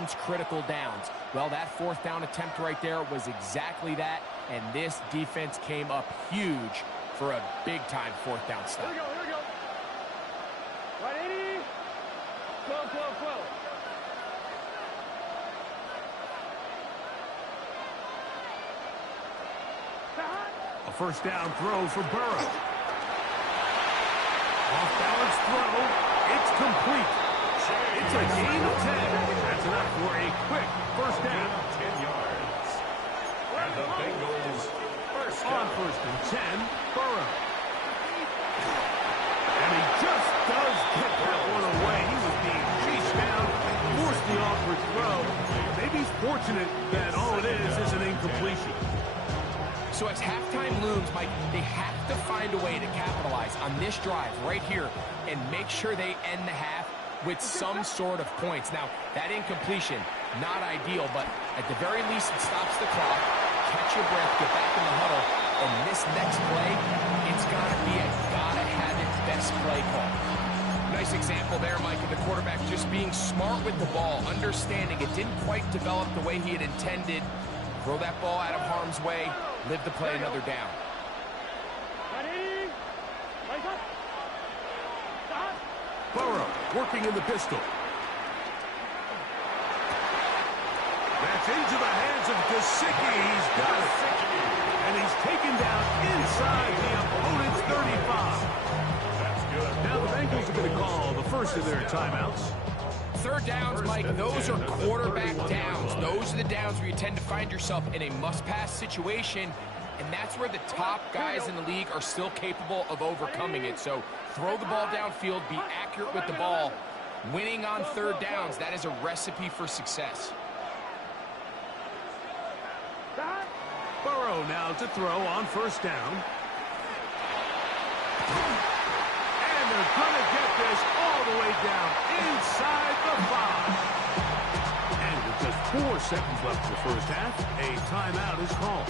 wins critical downs. Well, that fourth down attempt right there was exactly that, and this defense came up huge for a big-time fourth down stop. Here we go. Right, 80. 12. A first down throw for Burrow. Off-balance throw. It's complete. It's a gain of 10. That's enough for a quick first down. 10 yards. And the Bengals first down. On first and 10, Burrow. And he just does get that one away. He was being chased down, forced the awkward throw. Maybe he's fortunate that all it is an incompletion. So as halftime looms, Mike, they have to find a way to capitalize on this drive right here and make sure they end the half with some sort of points. Now, that incompletion, not ideal, but at the very least, it stops the clock. Catch your breath, get back in the huddle, and this next play, it's got to be a gotta-have-it best play call. Nice example there, Mike, of the quarterback just being smart with the ball, understanding it didn't quite develop the way he had intended. Throw that ball out of harm's way, live to play another down. Ready? Wake up. Stop. Burrow working in the pistol. That's into the hands of Gesicki. He's got it. And he's taken down inside the opponent's 35. That's good. Now the Bengals are going to call the first of their timeouts. Third downs, Mike, those are quarterback downs. Those are the downs where you tend to find yourself in a must-pass situation, and that's where the top guys in the league are still capable of overcoming it. So throw the ball downfield, be accurate with the ball. Winning on third downs, that is a recipe for success. Burrow now to throw on first down. And they're going to get this all the way down inside the 5. And with just 4 seconds left in the first half, a timeout is called.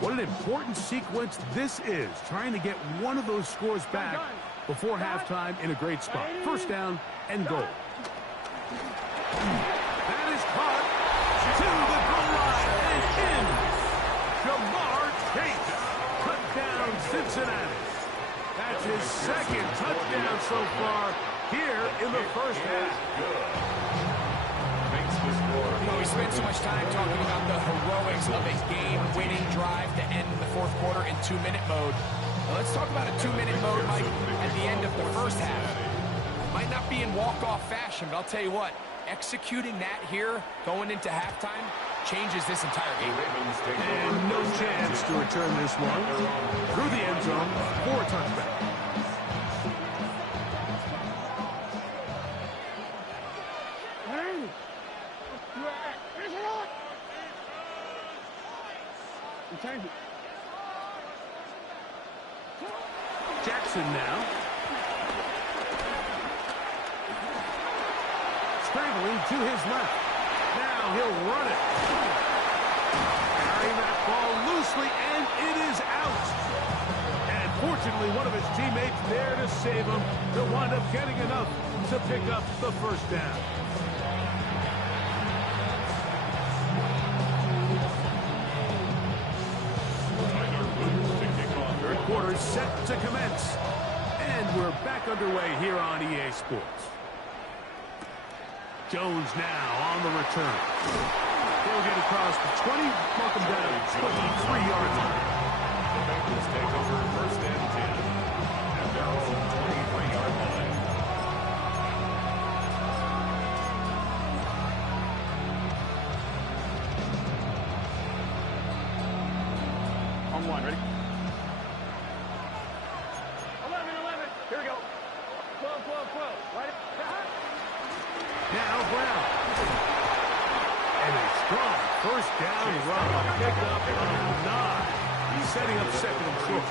What an important sequence this is, trying to get one of those scores back before halftime in a great spot. First down and goal. That is caught to the goal line and in. Jamar Chase, touchdown Cincinnati. That's his second touchdown so far here in the first half. We spent so much time talking about the heroics of a game-winning drive to end the fourth quarter in 2-minute mode. Now let's talk about a 2-minute mode, Mike, at the end of the first half. Might not be in walk-off fashion, but I'll tell you what, executing that here, going into halftime, changes this entire game. And no chance to return this one. Through the end zone for a touchback. Jackson now. Scrambling to his left. Now he'll run it. Carrying that ball loosely, and it is out. And fortunately, one of his teammates there to save him. He'll wind up getting enough to pick up the first down. Third quarter set to commence. And we're back underway here on EA Sports. Jones now on the return. He'll get across the 20, mark him down at 23-yard line. The Bengals take over first and 10 at their own 23-yard line. On one, ready? 11. Here we go. 12. Right. Now Brown. And a strong first down run. Picked up on 9. He's setting up second and short.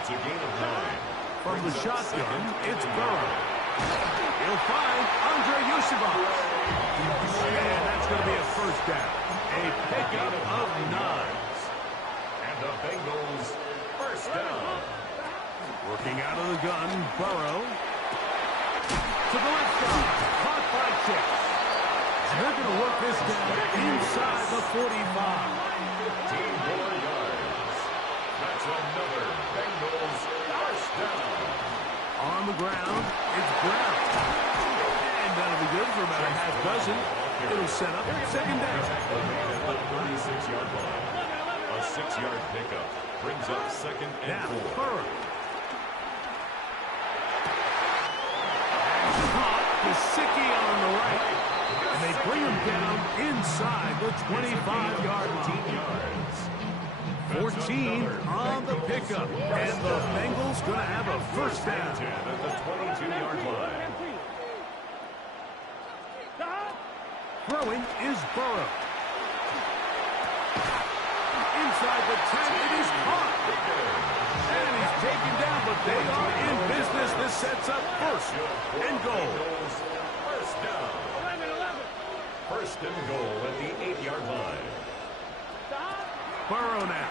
It's a gain of 9. From the shotgun, it's Burrow. He'll He'll find Andre Yusupov. And that's going to be a first down. A pickup of 9. And the Bengals first down. Working out of the gun, Burrow. To the left side. Caught by Chase. They're going to work this down inside the 45. 15 more yards. That's another Bengals first down. On the ground, it's Brown. And that'll be good for about a half dozen. It'll set up second down. At the 36-yard line. A 6-yard pickup brings up second and Now, 4. Burrow. And caught Gesicki on the right. And they bring him down inside the 25-yard line. 14 on the pickup. And the Bengals going to have a first down. At the 22-yard line. Throwing is Burrow. Inside the 10, it is caught. And he's taken down, but they are in business. This sets up first and goal. First down. 11. First and goal at the 8-yard line. Burrow now.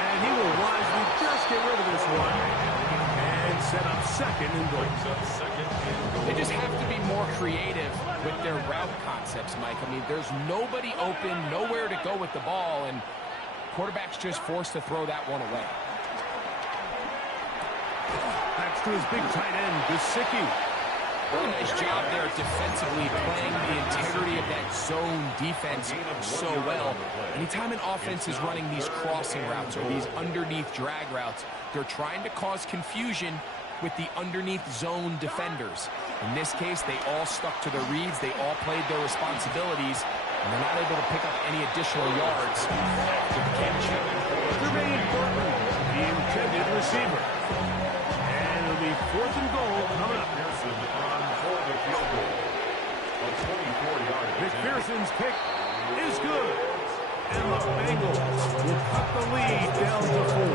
And he will wisely just get rid of this one. And set up second and goal. They just have to be more creative with their route concepts, Mike. I mean, there's nobody open, nowhere to go with the ball, and quarterback's just forced to throw that one away. That's to his big tight end, Gesicki. Really nice job there defensively, playing the integrity of that zone defense so well. Anytime an offense is running these crossing routes or these underneath drag routes, they're trying to cause confusion with the underneath zone defenders. In this case, they all stuck to their reads, they all played their responsibilities, and they're not able to pick up any additional yards after the catch. Jermaine Burton, the intended receiver. And it'll be fourth and goal coming up. Pearson on for the field goal. A 24-yard McPherson's kick is good. And the Bengals will cut the lead down to 4.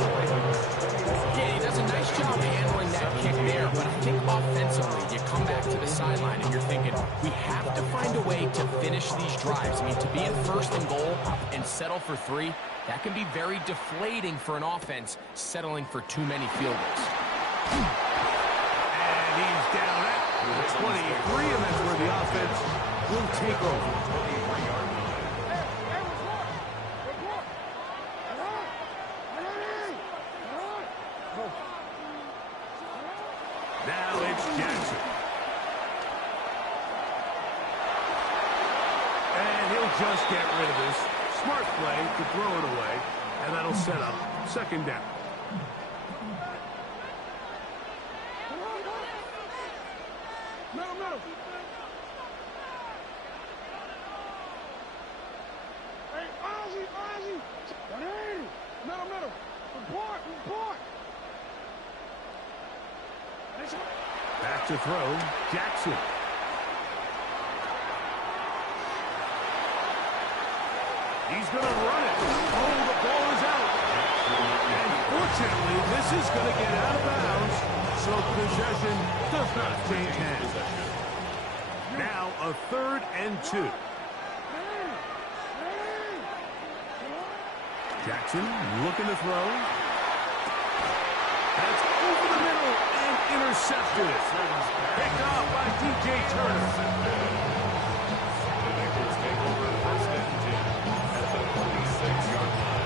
Yeah, he does a nice job handling that kick there, but I think offensively, you come back to the sideline and you're thinking, we have to find a way to finish these drives. I mean, to be in first and goal and settle for 3, that can be very deflating for an offense settling for too many field goals. And he's down at the 23, and that's where the offense will take over. 23-yard line. Now it's Jackson. And he'll just get rid of this. Smart play to throw it away, and that'll set up second down. Middle. Hey, Ozzie. 180. Middle. Report. Back to throw, Jackson. He's going to run it. Oh, the ball is out. And fortunately, this is going to get out of bounds, so possession does not change hands. Now a 3rd and 2. Jackson looking to throw. That's over the middle and intercepted. Picked off by DJ Turner. The Bengals take over first and 10 at the 46-yard line.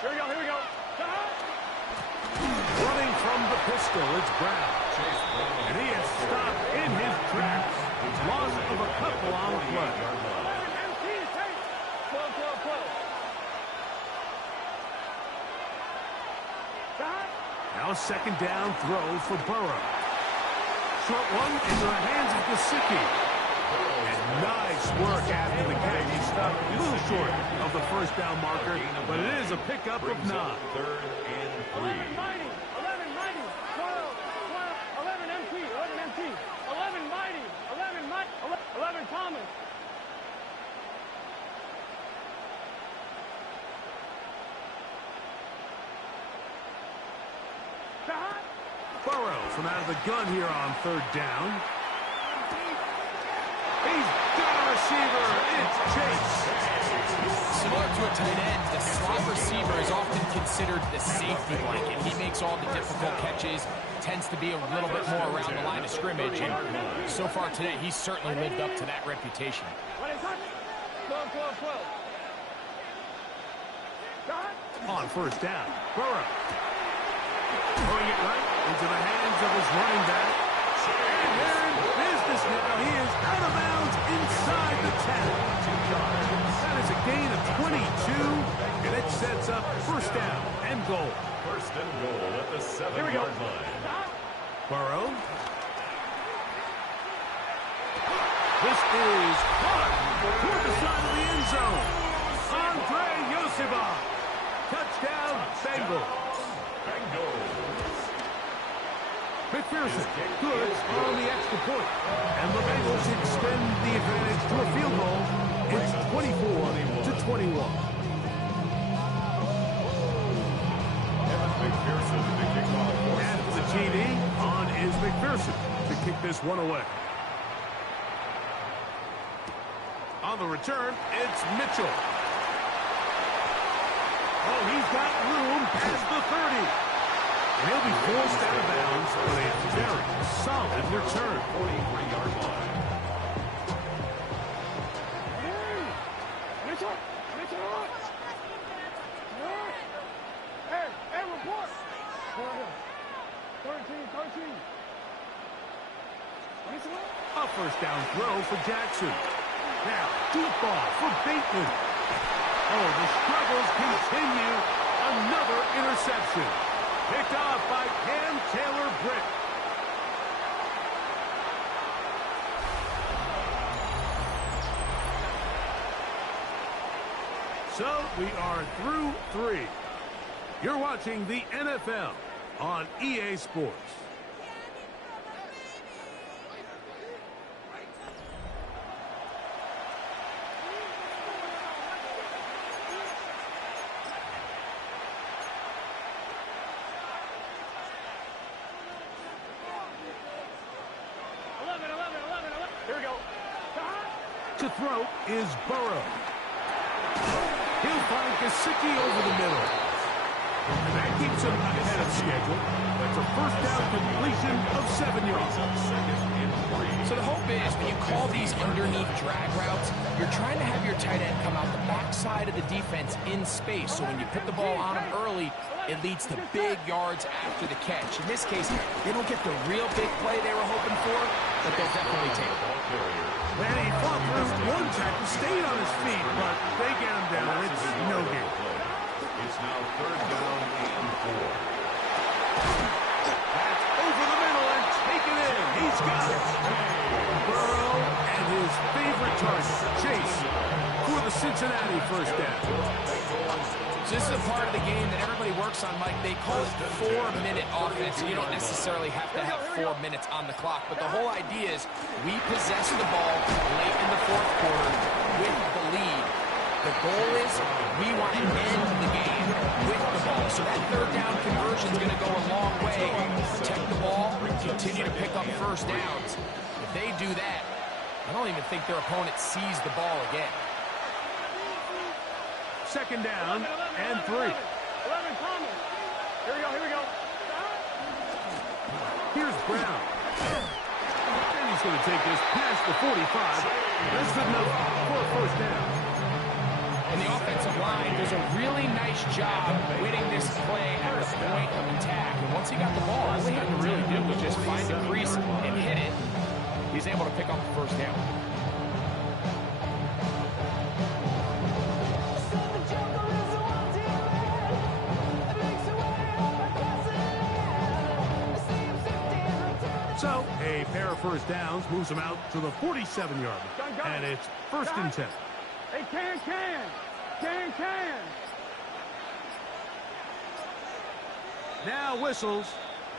Here we go. Running from the pistol, it's Brown. And he is stopped in his tracks. Loss of a couple on the play. Now second down throw for Burrow. Short one into the hands of Gesicki. And nice work after the catch. He stopped a little short of the first down marker, but it is a pickup of 9. 3rd and 3. 11 MT. Burrow from out of the gun here on third down. He's got a receiver. It's Chase. Similar to a tight end, the slot receiver is often considered the safety blanket. He makes all the difficult catches, tends to be a little bit more around the line of scrimmage, and so far today, he's certainly lived up to that reputation. On first down, Burrow. Throwing it right into the hands of his running back. And they're in business now. He is out of bounds inside the 10. That is a gain of 22, and it sets up first down and goal. First and goal at the 7-yard line. Burrow. This is caught toward the side of the end zone. Andre Yoseba. Touchdown, Bengals. McPherson, good on the extra point. And the Bengals extend the advantage to a field goal. It's 24-21. Evan McPherson, the kickoff. And the TD on is McPherson to kick this one away. On the return, it's Mitchell. Oh, he's got room past the 30. And he'll be forced out of bounds on a very solid return. 43-yard line. Mitchell! Hey, report! 13. A first down throw for Jackson. Now, deep ball for Bateman. Oh, the struggles continue. Another interception. Picked off by Cam Taylor-Britt. So we are through 3. You're watching the NFL on EA Sports. To throw is Burrow. He'll find Gesicki over the middle. And that keeps him ahead of schedule. That's a first down completion of 7 yards. So the hope is when you call these underneath drag routes, you're trying to have your tight end come out the backside of the defense in space. So when you put the ball on him early, it leads to big yards after the catch. In this case, they don't get the real big play they were hoping for, but they'll definitely take it. And he fought through one tackle, stayed on his feet, but they get him down. It's no game. It's now third down and 4. That's over the middle and taken in. He's got it. Burrow and his favorite target, Chase, for the Cincinnati first down. So this is a part of the game that everybody works on, Mike. They call it 4-minute offense. You don't necessarily have to have 4 minutes on the clock, but the whole idea is we possess the ball late in the fourth quarter with the lead. The goal is we want to end the game with the ball. So that third down conversion is going to go a long way. Protect the ball, continue to pick up first downs. If they do that, I don't even think their opponent sees the ball again. Second down and 3. 11 coming. Here we go. Here's Brown. And he's going to take this past the 45. That's good enough for a first down. And the offensive line does a really nice job winning this play at the point of attack. And once he got the ball, all he had to really do was just find the crease and hit it. He's able to pick up the first down. So, a pair of first downs moves them out to the 47-yard line. And it's first and 10. Hey, can. Now whistles.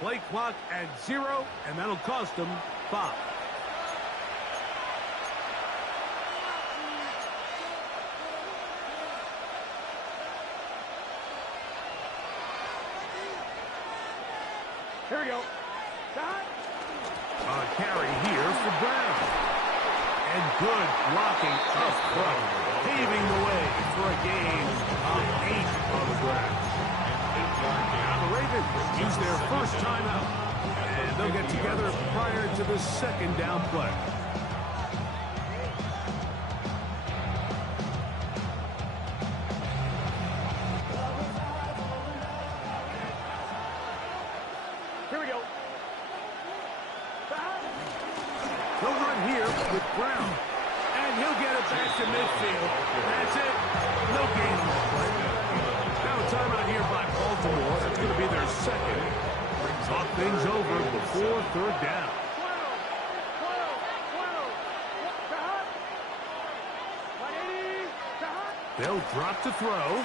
Play clock at 0, and that'll cost them 5. Here we go. A carry here for Brown. And good blocking up front, paving the way for a gain of 8 on the ground. Now the Ravens use their first timeout, and they'll get together prior to the second down play. Here we go. He'll run here with Brown. And he'll get it back to midfield. That's it. No gain on the play. Now a timeout here by Baltimore. It's going to be their second. Talk things over before third down. They'll drop to throw.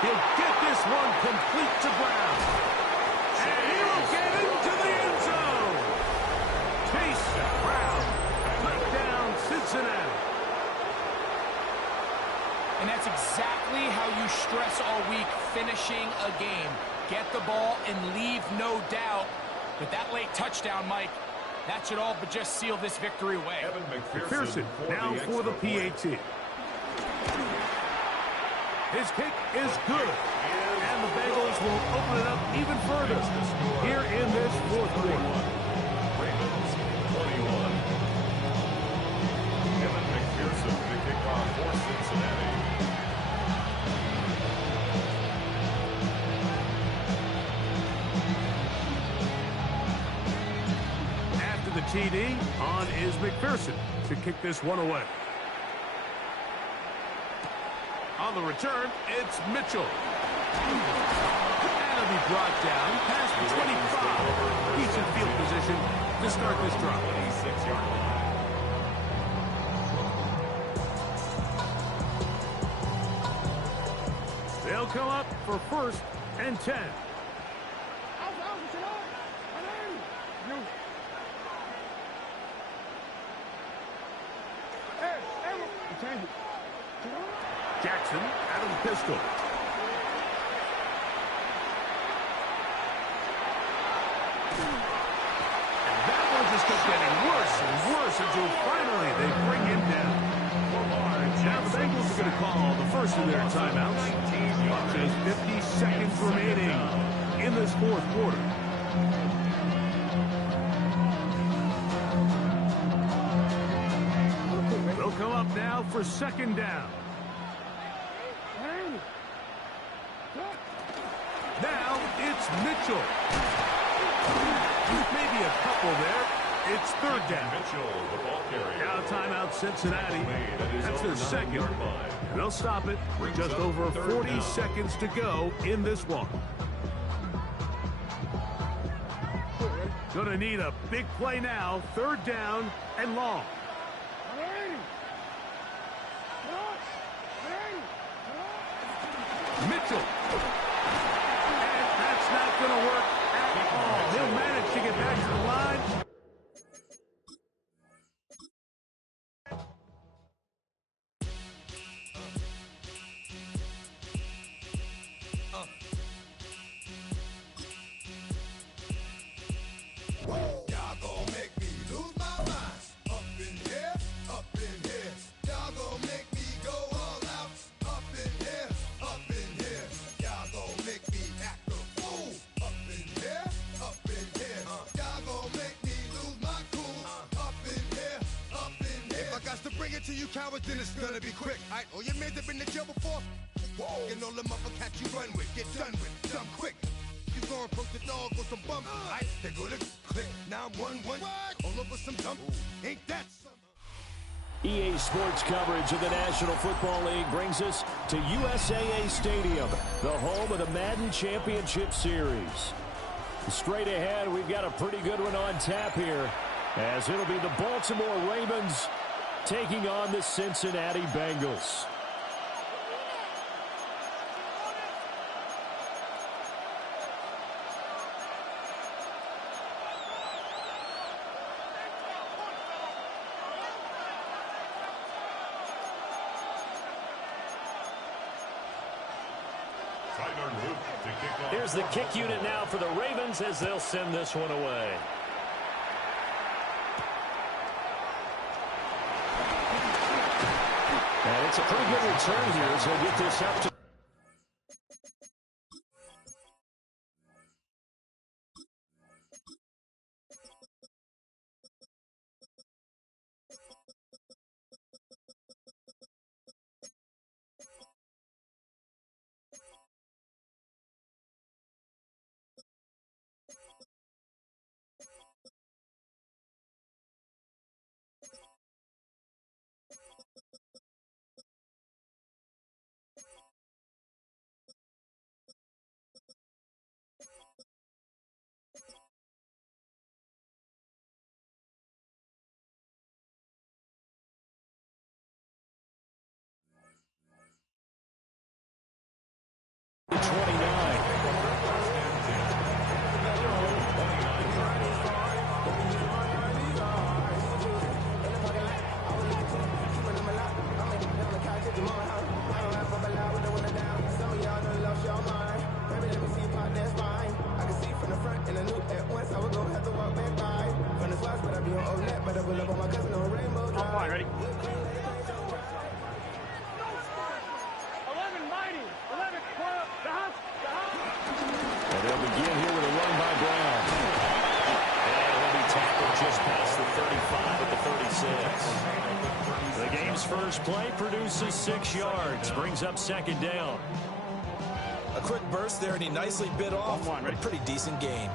He'll get this one complete to Brown. And he'll get into the end zone. Chase Brown. Touchdown, Cincinnati. And that's exactly how you stress all week, finishing a game. Get the ball and leave no doubt. But that late touchdown, Mike, that should all but just seal this victory away. Evan McPherson now for the PAT. His kick is good. And the Bengals will open it up even further here in this fourth quarter. Ravens 21. Evan McPherson, the kickoff for Cincinnati. After the TD, on is McPherson to kick this one away. On the return, it's Mitchell. And he'll be brought down past the 25. Decent field position to start this drive. 26-yard line. They'll come up for first and 10. Jackson out of the pistol. And that one just kept getting worse and worse until finally they bring him down. Now the Bengals are going to call the first of their timeouts. Says 50 seconds remaining in this fourth quarter. They'll come up now for second down. Now it's Mitchell. Maybe a couple there. It's third down. Mitchell, the ball carrier. Now timeout Cincinnati. That's their second. And they'll stop it with just over 40 seconds to go in this one. Gonna need a big play now. Third down and long. Mitchell. And that's not going to work at all. He'll manage to get back to the line. Y'all gon' make me lose my mind. Up in here, up in here. Y'all gon' make me go all out. Up in here, up in here. Y'all gon' make me act a fool. Up in here, up in here. Y'all gon' make me lose my cool. Up in here, up in here. If I got to bring it to you cowards, then it's gonna be quick. Alright, all your men have been to jail before? Whoa, and all them upper cats you run with, get done with, done quick. You gon' approach the dog with some bumps. Alright, they go to click. Now I'm 1-1. All over some dump. Ain't that something? EA Sports coverage of the National Football League brings us to USAA Stadium, the home of the Madden Championship Series. Straight ahead, we've got a pretty good one on tap here, as it'll be the Baltimore Ravens taking on the Cincinnati Bengals. Tyler Luke to kick off. Here's the kick unit now for the Ravens as they'll send this one away. And it's a pretty good return here as they'll get this up to play produces 6 yards, brings up second down. A quick burst there, and he nicely bit off. A pretty decent gain.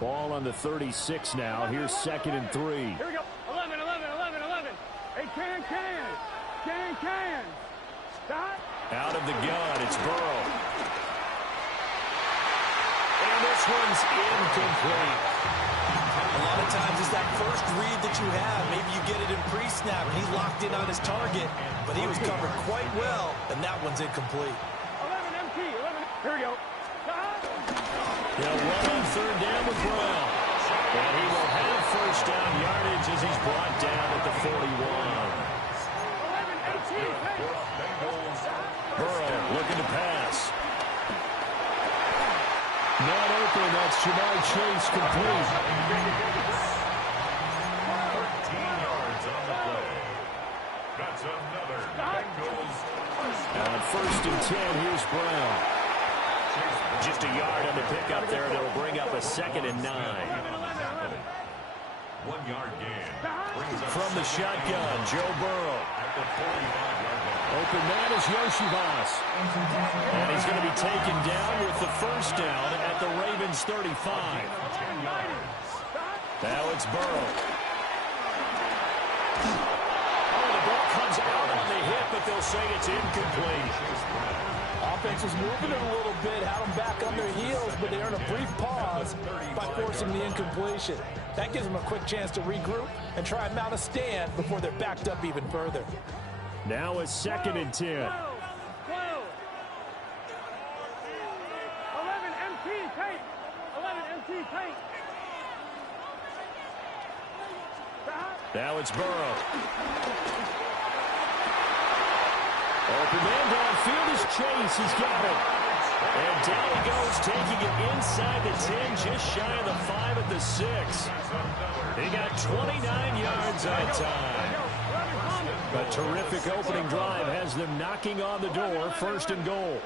Ball on the 36 now. Here's 2nd and 3. Here we go. 11. Hey, can. Stop. Out of the gun, it's Burrow. And this one's incomplete. A lot of times it's that first read that you have. Maybe you get it in pre-snap, and he's locked in on his target, but he was covered quite well, and that one's incomplete. 11 MT. Here we go. They'll run on 3rd down with Brown. And he will have first down yardage as he's brought down at the 41. 11 MT. Burrow looking to pass. Not open. That's Ja'Marr Chase complete. 13 yards on the play. That's another Bengals. On 1st and 10, here's Brown. Just a yard on the pickup there, and it'll bring up a 2nd and 9. 1 yard gain. From the shotgun, Joe Burrow. At the 45-yard line. Open man is Yoshivas. And he's going to be taken down with the first down at the Ravens 35. 10 yards. Now it's Burrow. Oh, the ball comes out on the hit, but they'll say it's incomplete. Offense was moving it a little bit, had them back on their heels, but they earned a brief pause by forcing the incompletion. That gives them a quick chance to regroup and try and mount a stand before they're backed up even further. Now it's 2nd and 10. 11 MT tape. 11 MT tape. Now it's Burrow. Open man downfield is Chase. He's got it. And down he goes, taking it inside the 10, just shy of the 5 at the 6. He got 29 yards that time. A terrific opening drive has them knocking on the door, 1st and goal.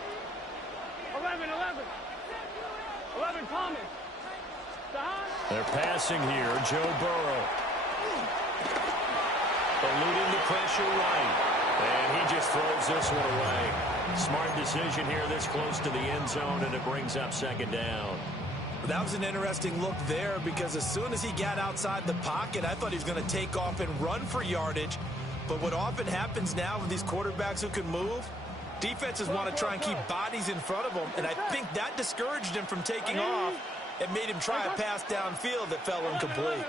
11 Thomas. They're passing here, Joe Burrow. Eluding the pressure right. And he just throws this one away. Smart decision here this close to the end zone, and it brings up 2nd down. That was an interesting look there because as soon as he got outside the pocket, I thought he was going to take off and run for yardage. But what often happens now with these quarterbacks who can move, defenses want to try and keep bodies in front of them, and I think that discouraged him from taking off and made him try a pass downfield that fell incomplete. 11.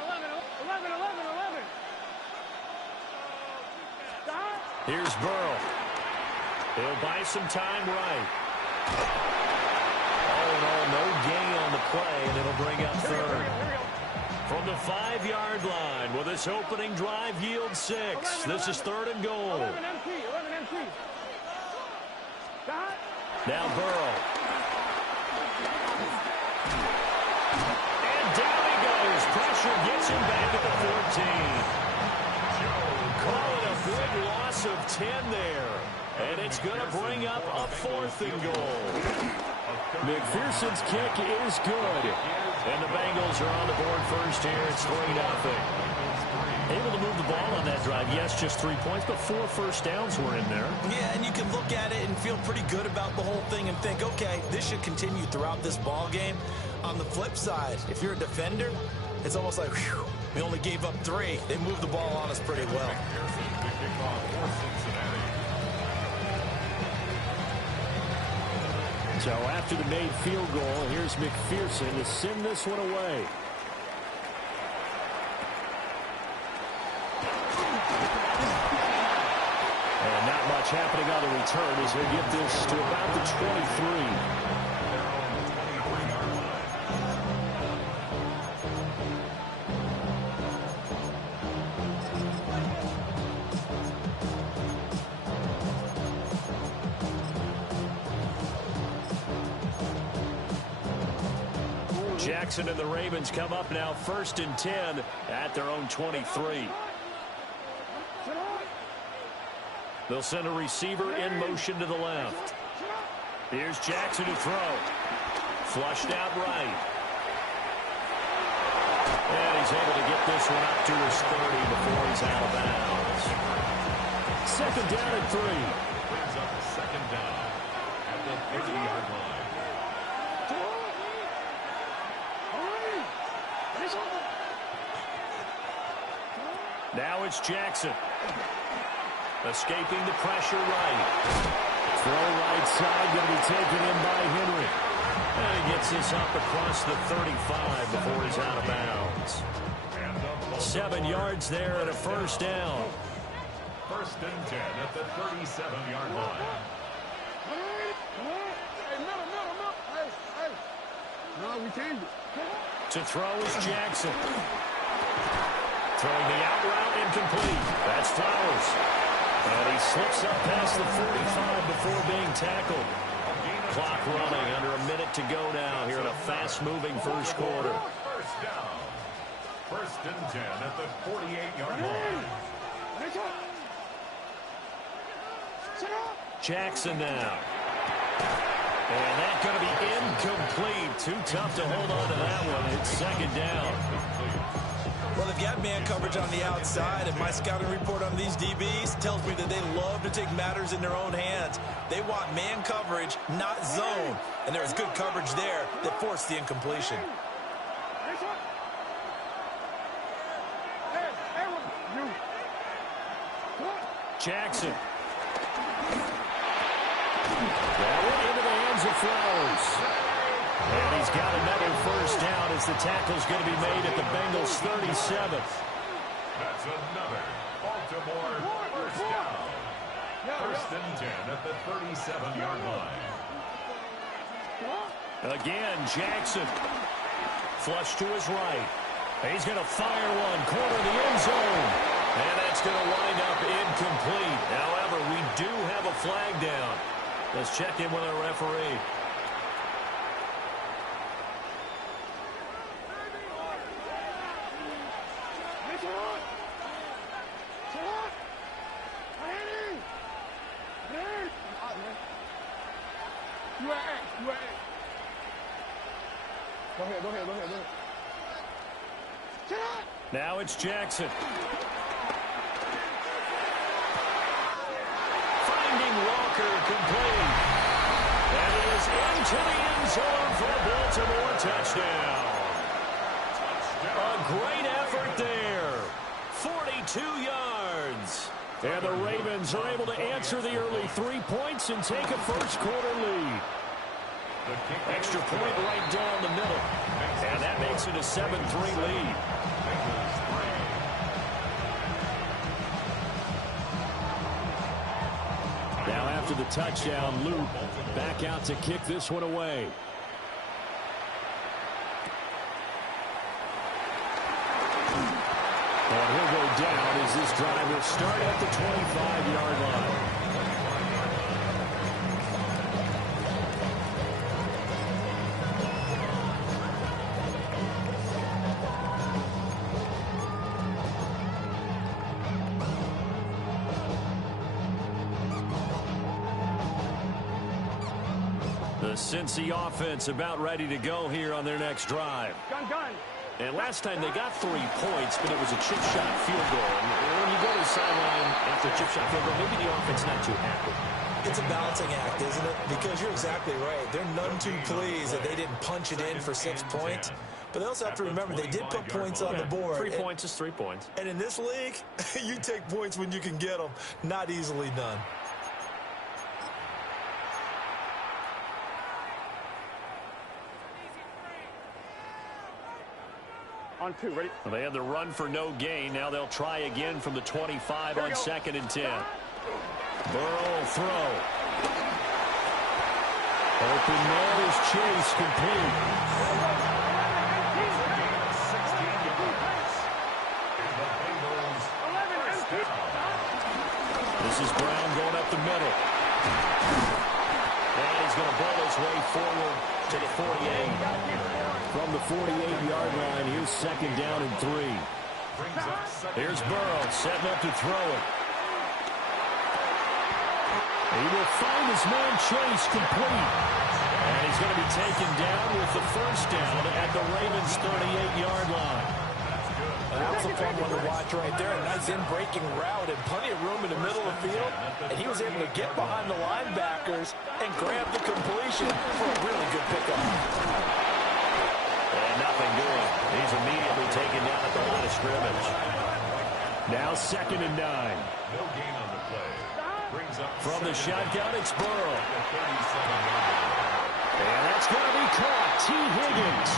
Here's Burrow. He'll buy some time right. All in all, no gain on the play, and it'll bring up 3rd. From the 5-yard line, will this opening drive yield 6? This is 3rd and goal. 11 MT. Now Burrow. puts him back at the 14. Call it a big loss of 10 there. And it's going to bring up a 4th and goal. McPherson's kick is good. And the Bengals are on the board first here. It's 3-0. Able to move the ball on that drive. Yes, just 3 points, but 4 first downs were in there. Yeah, and you can look at it and feel pretty good about the whole thing and think, okay, this should continue throughout this ball game. On the flip side, if you're a defender, it's almost like, whew, we only gave up 3. They moved the ball on us pretty well. So after the made field goal, here's McPherson to send this one away. And not much happening on the return as they get this to about the 23. Jackson and the Ravens come up now 1st and 10 at their own 23. They'll send a receiver in motion to the left. Here's Jackson to throw. Flushed out right. And he's able to get this one up to his 30 before he's out of bounds. 2nd down and 3. Brings up 2nd down at the 30-yard line. Now it's Jackson. Escaping the pressure right. Throw right side going to be taken in by Henry. And he gets this up across the 35 before he's out of bounds. 7 yards there and a 1st down. 1st and 10 at the 37-yard line. To throw is Jackson. Throwing the out route incomplete. That's Flowers. And he slips up past the 45 before being tackled. Clock running, under a minute to go now here in a fast-moving first quarter. 1st down. 1st and 10 at the 48-yard line. Jackson now. And that's going to be incomplete. Too tough to hold on to that one. It's 2nd down. Well, they've got man coverage on the outside, and my scouting report on these DBs tells me that they love to take matters in their own hands. They want man coverage, not zone. And there was good coverage there that forced the incompletion. Jackson. That went into the hands of Flowers. And he's got another 1st down as the tackle's going to be made at the Bengals' 37th. That's another Baltimore 1st down. 1st and 10 at the 37-yard line. Again, Jackson. Flush to his right. He's going to fire one, corner the end zone. And that's going to wind up incomplete. However, we do have a flag down. Let's check in with our referee. Go ahead. Now it's Jackson. Finding Walker complete. And he is into the end zone for a Baltimore touchdown. A great effort there. 42 yards. And the Ravens are able to answer the early 3 points and take a first quarter lead. Extra point right down the middle. And that makes it a 7-3 lead. Now after the touchdown, Luke back out to kick this one away. And he'll go down as this drive will start at the 25-yard line. The Cincy offense about ready to go here on their next drive. Gun. And last time they got 3 points, but it was a chip shot field goal. And when you go to the sideline after a chip shot field goal, maybe the offense not too happy. It's a balancing act, isn't it? Because you're exactly right. They're none too pleased that they didn't punch it in for 6 points. But they also have to remember they did put points on the board. 3 points is 3 points. And in this league, you take points when you can get them. Not easily done. On 2, ready? Well, they had the run for no gain. Now they'll try again from the 25 on 2nd and 10. Burrow will throw. Open man is Chase complete. This is Brown going up the middle. And he's going to bowl his way forward to the 48. From the 48-yard line, here's 2nd down and 3. Here's Burrow setting up to throw it. He will find his man Chase complete. And he's going to be taken down with the 1st down at the Ravens' 38-yard line. That was a fun one to watch right there. A nice in-breaking route and plenty of room in the middle of the field. And he was able to get behind the linebackers and grab the completion for a really good pickup. And nothing doing. He's immediately taken down at the line of scrimmage. Now 2nd and 9. No gain on the play. Brings up From the shotgun, it's Burrow. And that's going to be caught. T. Higgins.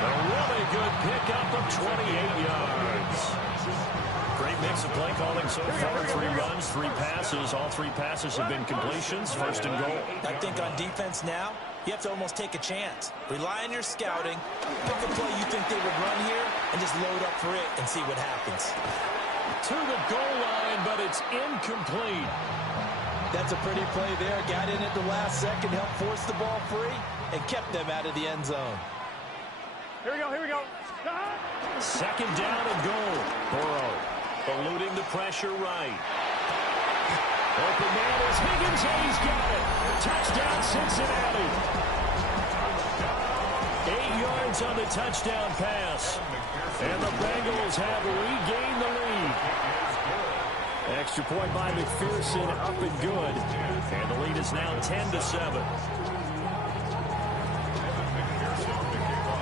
A really good pickup of 28 yards. Great mix of play calling so far. 3 runs, 3 passes. All 3 passes have been completions. 1st and goal. I think on defense now, you have to almost take a chance. Rely on your scouting. Pick a play you think they would run here and just load up for it and see what happens. To the goal line, but it's incomplete. That's a pretty play there. Got in at the last second, helped force the ball free, and kept them out of the end zone. Here we go. 2nd down and goal. Burrow eluding the pressure right. Open man is Higgins, and he's got it. Touchdown, Cincinnati. 8 yards on the touchdown pass. And the Bengals have regained the lead. Extra point by McPherson, up and good. And the lead is now 10-7.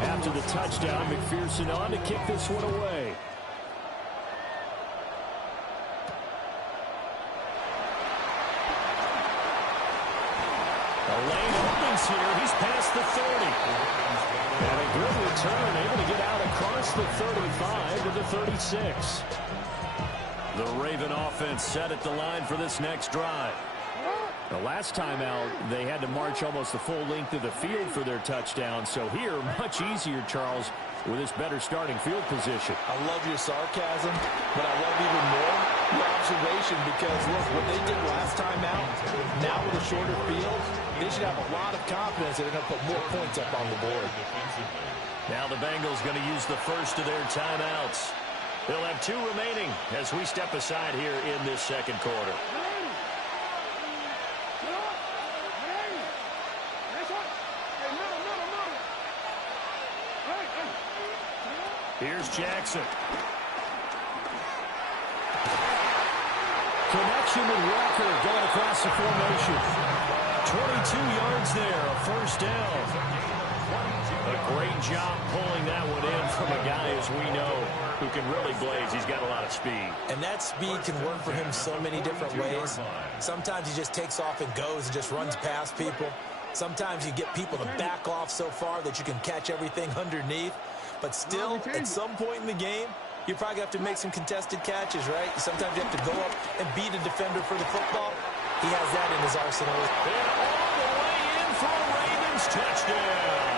After the touchdown, McPherson on to kick this one away. The lane opens here. He's past the 30. And a good return, able to get out across the 35 to the 36. The Raven offense set at the line for this next drive. The last time out, they had to march almost the full length of the field for their touchdown. So here, much easier, Charles, with this better starting field position. I love your sarcasm, but I love even more your observation because, look, what they did last time out, now with a shorter field, they should have a lot of confidence that they're going to put more points up on the board. Now the Bengals going to use the first of their timeouts. They'll have 2 remaining as we step aside here in this 2nd quarter. Here's Jackson. Connection with Walker going across the formation. 22 yards there, a 1st down. A great job pulling that one in from a guy, as we know, who can really blaze. He's got a lot of speed. And that speed can work for him so many different ways. Sometimes he just takes off and goes and just runs past people. Sometimes you get people to back off so far that you can catch everything underneath. But still, at some point in the game, you probably have to make some contested catches, right? Sometimes you have to go up and beat a defender for the football. He has that in his arsenal. And all the way in for a Ravens touchdown.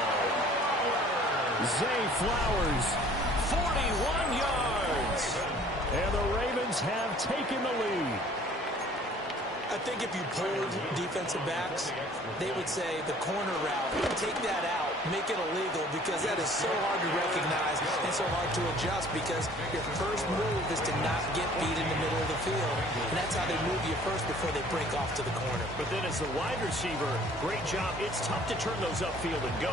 Zay Flowers, 41 yards. And the Ravens have taken the lead. I think if you polled defensive backs, they would say the corner route, take that out, make it illegal, because that is so hard to recognize and so hard to adjust, because your first move is to not get beat in the middle of the field. And that's how they move you first before they break off to the corner. But then as the wide receiver, great job. It's tough to turn those upfield and go,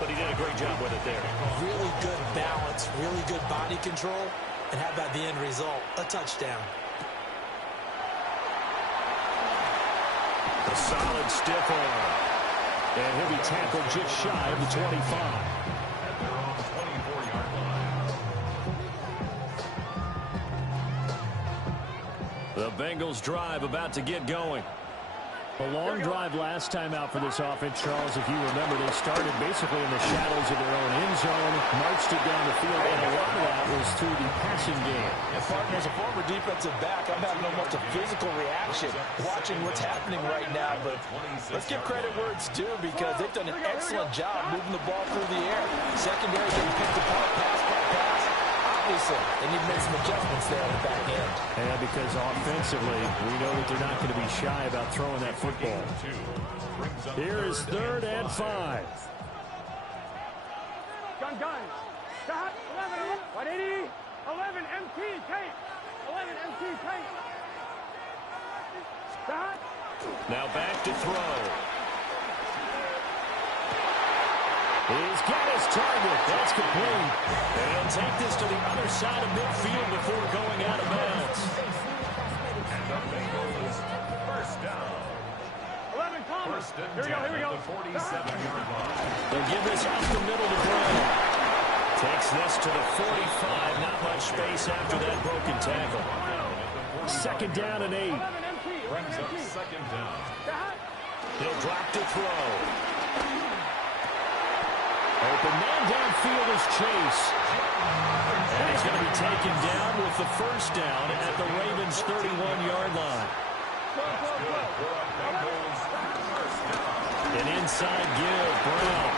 but he did a great job with it there. Really good balance, really good body control, and how about the end result? A touchdown. A solid stiff arm. And he'll be tackled just shy of the 25. At their own 24-yard line. The Bengals drive about to get going. A long drive last time out for this offense, Charles. If you remember, they started basically in the shadows of their own end zone, marched it down the field, and a lot of that was through the passing game. And partner, as a former defensive back, I'm having almost a physical reaction watching what's happening right now. But let's give credit where it's due, because they've done an excellent job moving the ball through the air. Secondary getting picked apart pass by pass. Obviously, they need to make some adjustments there on the back end. Yeah, because offensively, we know that they're not going to be shy about throwing that football. Here is 3rd and 5. Gun. Stop. 11, 180. 11, MT, tape. 11, MT, tape. Stop. Now back to throw. He's got his target. That's complete. And he'll take this to the other side of midfield before going out of bounds. And the Bengals, first down. 11, come. First and 10 Here we go. at the 47-yard line. They'll give this up the middle to Brown. Takes this to the 45. Not much space after that broken tackle. 2nd down and 8. Brings up 2nd down. He'll drop to throw. Open man downfield is Chase. And he's going to be taken down with the first down at the Ravens' 31-yard line. An inside give, Brown.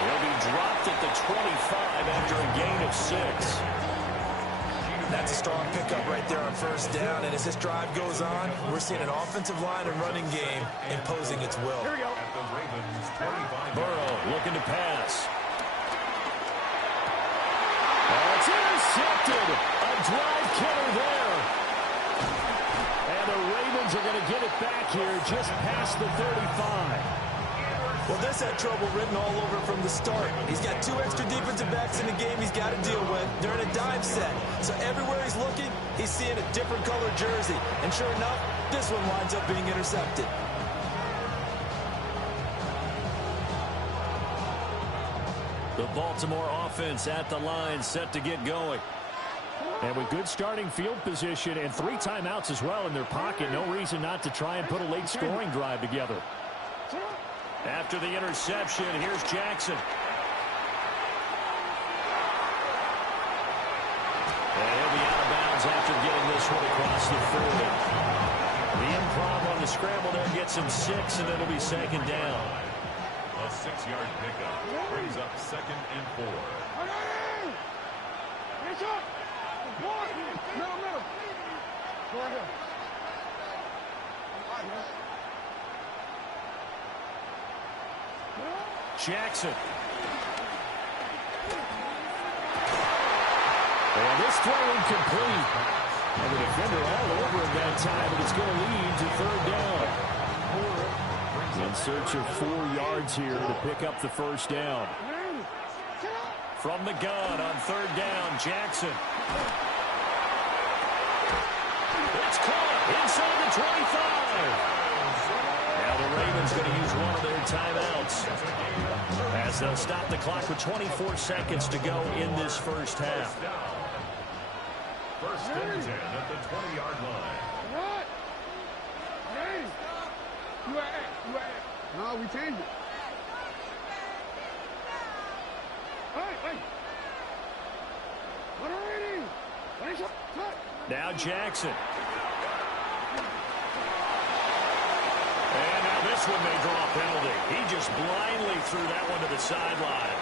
He'll be dropped at the 25 after a gain of 6. That's a strong pickup right there on first down. And as this drive goes on, we're seeing an offensive line and running game imposing its will. Here we go. At the Ravens' 25. Burrow looking to pass. It's intercepted. A drive killer there. And the Ravens are going to get it back here just past the 35. Well, this had trouble written all over from the start. He's got 2 extra defensive backs in the game he's got to deal with. They're in a dime set. So everywhere he's looking, he's seeing a different color jersey. And sure enough, this one winds up being intercepted. The Baltimore offense at the line, set to get going. And with good starting field position and 3 timeouts as well in their pocket, no reason not to try and put a late scoring drive together. After the interception, here's Jackson. And he'll be out of bounds after getting this one across the 40. The improv on the scramble there gets him 6, and it'll be 2nd down. A 6-yard pickup brings up 2nd and 4. Finish up. Middle. Go right here. Jackson. And this throw incomplete. And the defender all over him that time, but it's going to lead to 3rd down. In search of 4 yards here to pick up the first down. From the gun on 3rd down, Jackson. It's caught inside the 25. Now the Ravens going to use one of their timeouts as they'll stop the clock with 24 seconds to go in this first half. First and 10 at the 20-yard line. What? Hey. You at. No, we changed it. Hey. What are we? Finish up. Cut. Now Jackson. And now this one may draw a penalty. He just blindly threw that one to the sideline.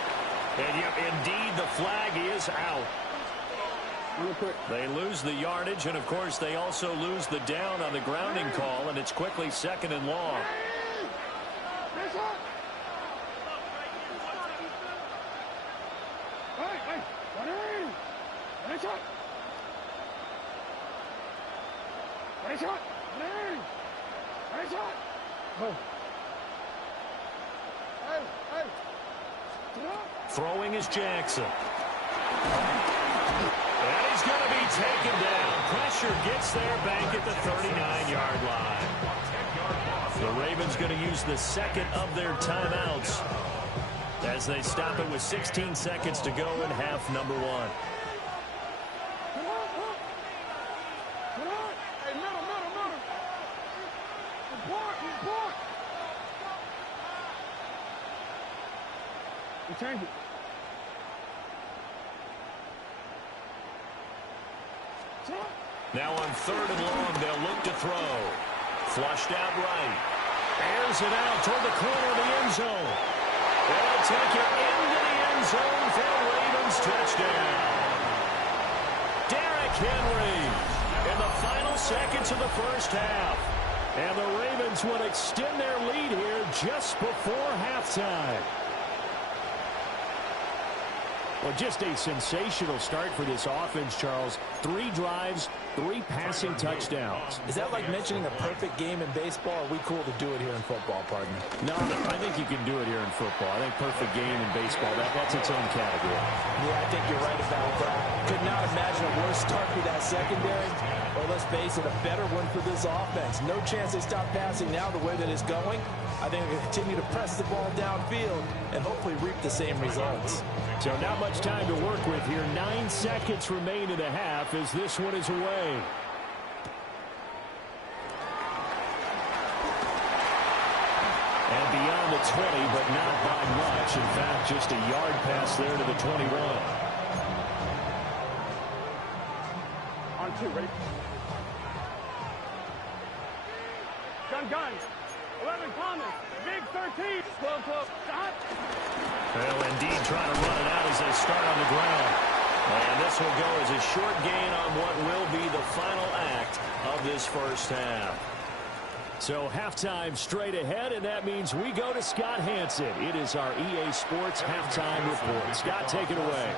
And yep, indeed, the flag is out. They lose the yardage, and of course they also lose the down on the grounding call, and it's quickly 2nd and long. Throwing is Jackson. And he's going to be taken down. Pressure gets there back at the 39-yard line. The Ravens going to use the second of their timeouts as they stop it with 16 seconds to go in half number 1. Change it. Now on 3rd and long, they'll look to throw. Flushed out right. Airs it out toward the corner of the end zone. They'll take it into the end zone for a Ravens touchdown. Derrick Henry in the final seconds of the first half. And the Ravens will extend their lead here just before halftime. Well, just a sensational start for this offense, Charles. 3 drives, 3 passing touchdowns. Is that like mentioning a perfect game in baseball? Or are we cool to do it here in football, partner? No, I think you can do it here in football. I think perfect game in baseball, that's its own category. Yeah, I think you're right about that. Could not imagine a worse start for that secondary. Or let's face it, a better one for this offense. No chance they stop passing now the way that it's going. I think they're going to continue to press the ball downfield and hopefully reap the same results. So not much time to work with here. 9 seconds remain in the half as this one is away. And beyond the 20, but not by much. In fact, just a yard pass there to the 21. On 2, ready? Gun. 11 Thomas. Big 13. Slow. Stop. Well, indeed, trying to run it out as they start on the ground. And this will go as a short gain on what will be the final act of this first half. So halftime straight ahead, and that means we go to Scott Hanson. It is our EA Sports halftime report. Scott, take it away.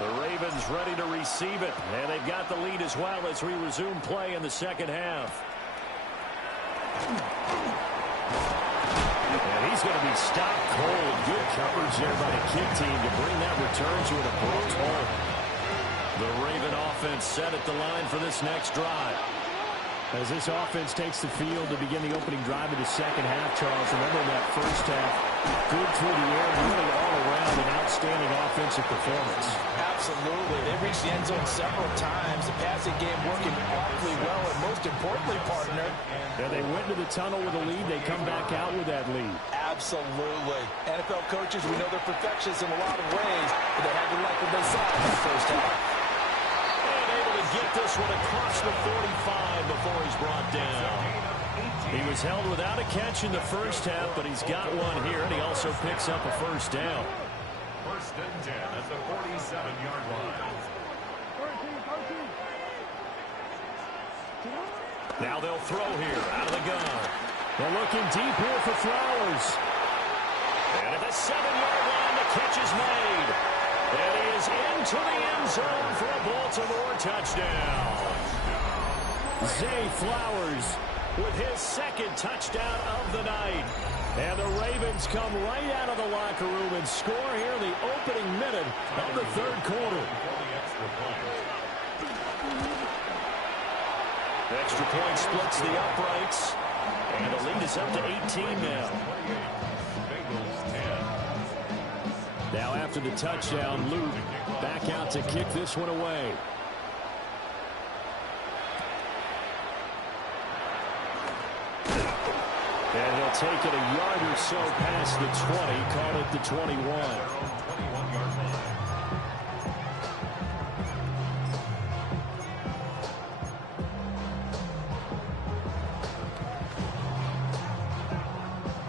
The Ravens ready to receive it, and they've got the lead as well as we resume play in the second half. And he's going to be stopped cold. Good coverage there by the kick team to bring that return to an abrupt halt. The Raven offense set at the line for this next drive. As this offense takes the field to begin the opening drive of the second half, Charles, remember that first half, good through the air, really all around an outstanding offensive performance. Absolutely. They reached the end zone several times. The passing game working awfully well, and most importantly, partner. And they went to the tunnel with a lead. They come back out with that lead. Absolutely. NFL coaches, we know they're perfectionists in a lot of ways, but they had to like what they saw in the first half. And able to get this one across the 45 before he's brought down. He was held without a catch in the first half, but he's got one here, and he also picks up a first down. 1st and 10 at the 47-yard line. 13. Now they'll throw here out of the gun. They're looking deep here for Flowers. And at the 7-yard line, the catch is made. And he is into the end zone for a Baltimore touchdown. Zay Flowers with his 2nd touchdown of the night. And the Ravens come right out of the locker room and score here in the opening minute of the 3rd quarter. Extra point splits the uprights. And the lead is up to 18 now. Now after the touchdown, Luke back out to kick this one away. And he'll take it a yard or so past the 20, call it the 21.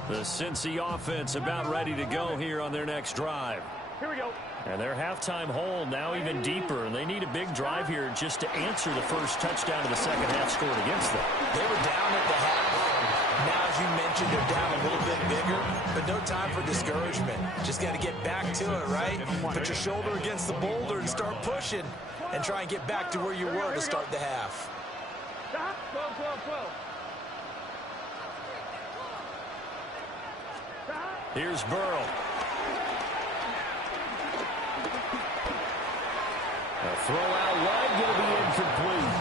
The Cincy offense about ready to go here on their next drive. Here we go. And their halftime hole now even deeper, and they need a big drive here just to answer the first touchdown of the second half scored against them. They were down at the half. Now, as you mentioned, they're down a little bit bigger, but no time for discouragement. Just got to get back to it, right? Put your shoulder against the boulder and start pushing and try and get back to where you were to start the half. Stop. 12, 12, 12. Stop. Here's Burrow. A throw out wide, going to be incomplete.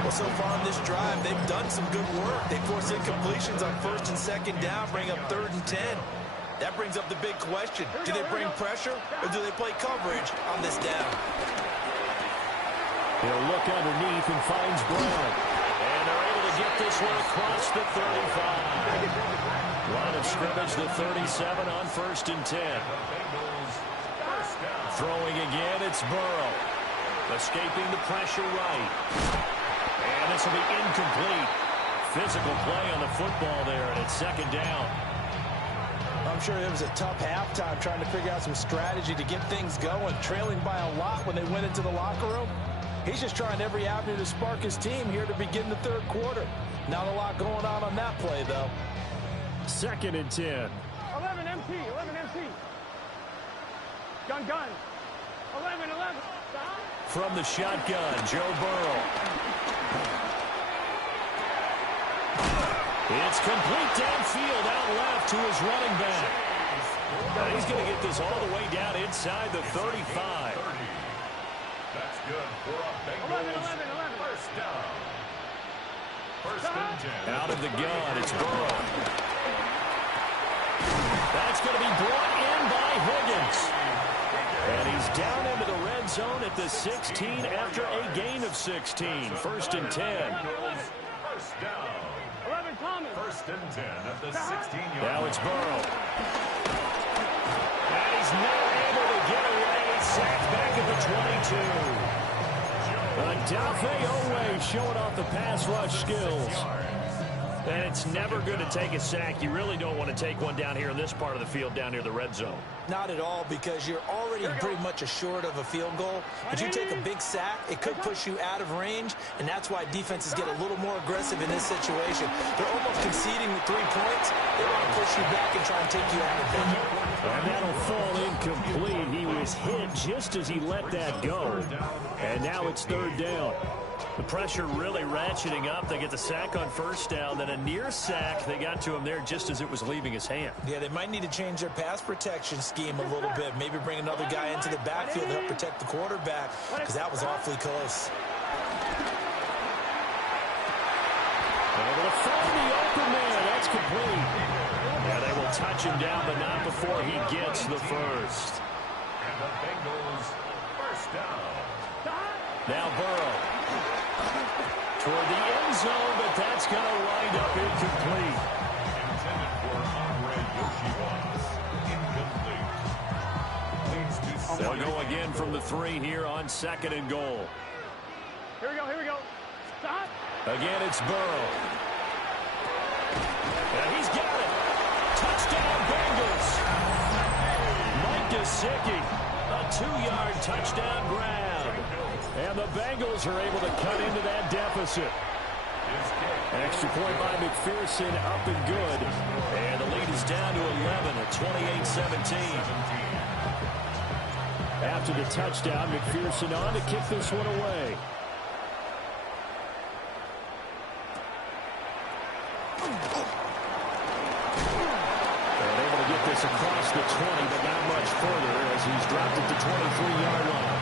Well, so far on this drive, they've done some good work. They force incompletions on first and second down, bring up 3rd and 10. That brings up the big question. Do they bring pressure or do they play coverage on this down? He'll look underneath and finds Brown. And they're able to get this one across the 35. Line of scrimmage, the 37 on 1st and 10. Throwing again, it's Burrow. Escaping the pressure right. And this will be incomplete. Physical play on the football there, and it's 2nd down. I'm sure it was a tough halftime trying to figure out some strategy to get things going, trailing by a lot when they went into the locker room. He's just trying every avenue to spark his team here to begin the 3rd quarter. Not a lot going on that play, though. 2nd and 10. 11 MT. 11 MT. Gun. 11. Stop. From the shotgun, Joe Burrow. It's complete downfield out left to his running back. And he's going to get this all the way down inside the 35. That's good for a Bengals 11. first down. 1st and 10. Out of the gun, it's Burrow. That's going to be brought in by Higgins. And he's down into the red zone at the 16 after a gain of 16. 1st and 10. First down. 11 Thomas. 1st and 10 at the 16-yard line. Now it's Burrow. And he's not able to get away. Sacked back at the 22. Odafe Oweh showing off the pass rush skills. And it's never good to take a sack. You really don't want to take one down here in this part of the field, down near the red zone. Not at all, because you're already pretty much assured of a field goal. But you take a big sack, it could push you out of range, and that's why defenses get a little more aggressive in this situation. They're almost conceding the 3 points. They want to push you back and try and take you out of it. And that'll fall incomplete. He was hit just as he let that go. And now it's 3rd down. The pressure really ratcheting up. They get the sack on 1st down, then a near sack. They got to him there just as it was leaving his hand. Yeah, they might need to change their pass protection scheme a little bit. Maybe bring another guy into the backfield to help protect the quarterback, because that was awfully close. Able to find the open man. That's complete. Yeah, they will touch him down, but not before he gets the first. And the Bengals first down. Now Burrow. Toward the end zone, but that's going to wind up incomplete. Intended for Andre Yoshiwas. Incomplete. They'll go again from the 3 here on 2nd and goal. Here we go. Stop. Again, it's Burrow. And he's got it. Touchdown, Bengals. Mike Gesicki, a 2-yard touchdown grab. And the Bengals are able to cut into that deficit. Extra point by McPherson, up and good. And the lead is down to 11 at 28-17. After the touchdown, McPherson on to kick this one away. And able to get this across the 20, but not much further as he's dropped it to 23-yard line.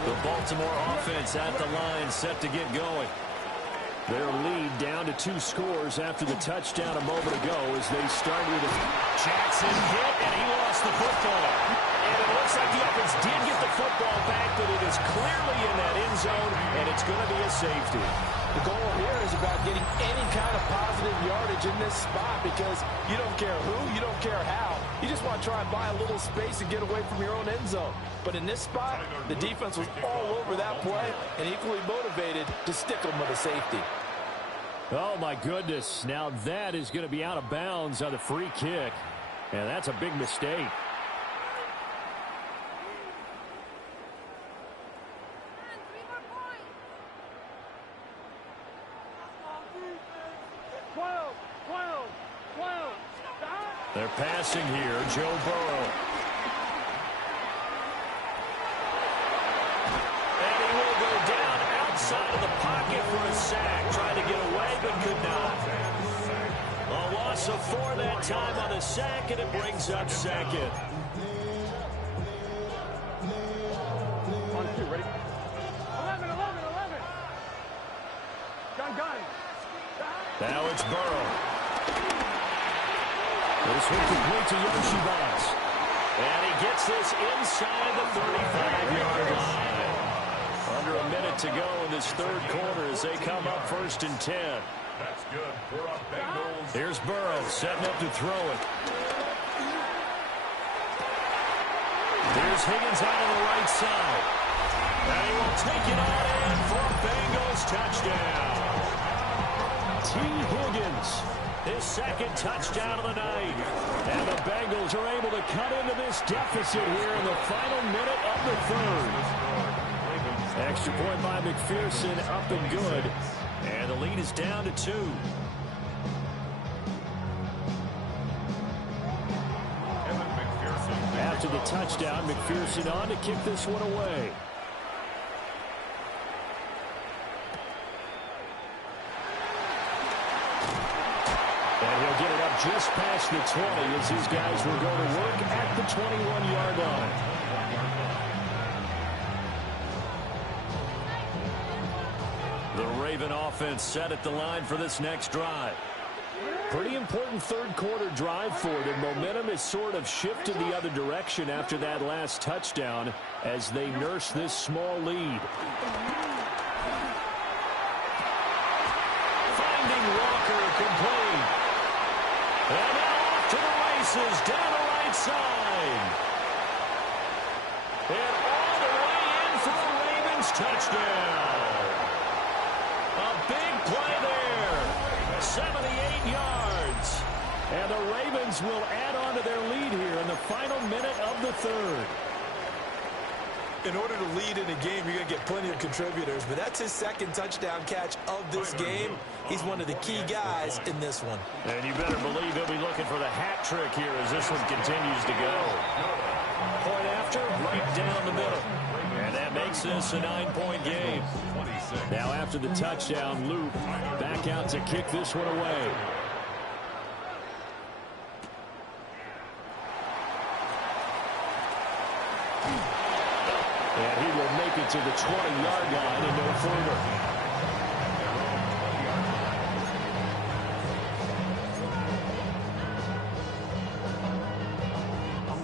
The Baltimore offense at the line, set to get going. Their lead down to 2 scores after the touchdown a moment ago as they start with a Jackson hit, and he lost the football. And it looks like the offense did get the football back, but it is clearly in that end zone, and it's going to be a safety. The goal here is about getting any kind of positive yardage in this spot, because you don't care who, you don't care how. You just want to try and buy a little space and get away from your own end zone. But in this spot, the defense was all over that play and equally motivated to stick them with a safety. Oh, my goodness. Now that is going to be out of bounds on the free kick. And that's a big mistake. 12. They're passing here. Joe Burrow. And he will go down outside of the pocket for a sack. Tried to get away, but could not. A loss of 4 that time on the sack, and it brings up second. 1-2, ready? 11. Gun. Now it's Burrow. This will complete to Yoshibas. And he gets this inside the 35-yard line. Under a minute to go in this third quarter as they come up 1st and 10. That's good for a Bengals. Here's Burrow setting up to throw it. Here's Higgins out on the right side. And he will take it on in for a Bengals touchdown. T. Higgins, his second touchdown of the night. And the Bengals are able to cut into this deficit here in the final minute of the third. Extra point by McPherson, up and good. And the lead is down to 2. After the touchdown, McPherson on to kick this one away. And he'll get it up just past the 20 as his guys will go to work at the 21-yard line. The Raven offense set at the line for this next drive. Pretty important third quarter drive for them. Momentum has sort of shifted the other direction after that last touchdown as they nurse this small lead. Finding Walker complete. And now off to the races down the right side. And all the way in for a Ravens touchdown. A big play there. 78 yards. And the Ravens will add on to their lead here in the final minute of the third. In order to lead in a game, you're going to get plenty of contributors, but that's his second touchdown catch of this game. He's one of the key guys in this one. And you better believe he'll be looking for the hat trick here as this one continues to go. Point after, right down the middle. And that makes this a 9-point game. Now after the touchdown, Luke back out to kick this one away. And he will make it to the 20-yard line and no further.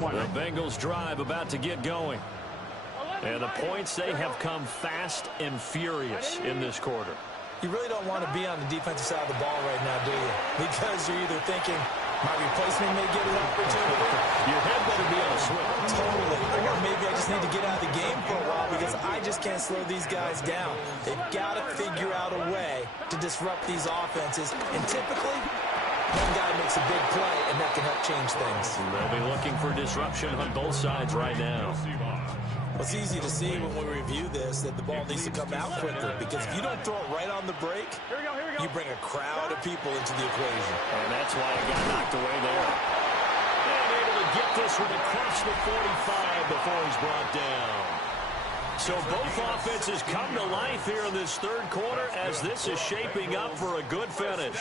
The Bengals drive about to get going. And the points, they have come fast and furious in this quarter. You really don't want to be on the defensive side of the ball right now, do you? Because you're either thinking, my replacement may get an opportunity. Your head better be on a swivel. Totally. Or maybe I just need to get out of the game for a while because I just can't slow these guys down. They've got to figure out a way to disrupt these offenses. And typically, one guy makes a big play, and that can help change things. They'll be looking for disruption on both sides right now. Well, it's easy to see when we review this that the ball needs to come out quicker because if you don't throw it right on the break, you bring a crowd of people into the equation. And that's why it got knocked away there. And able to get this one across the 45 before he's brought down. So both offenses come to life here in this third quarter as this is shaping up for a good finish.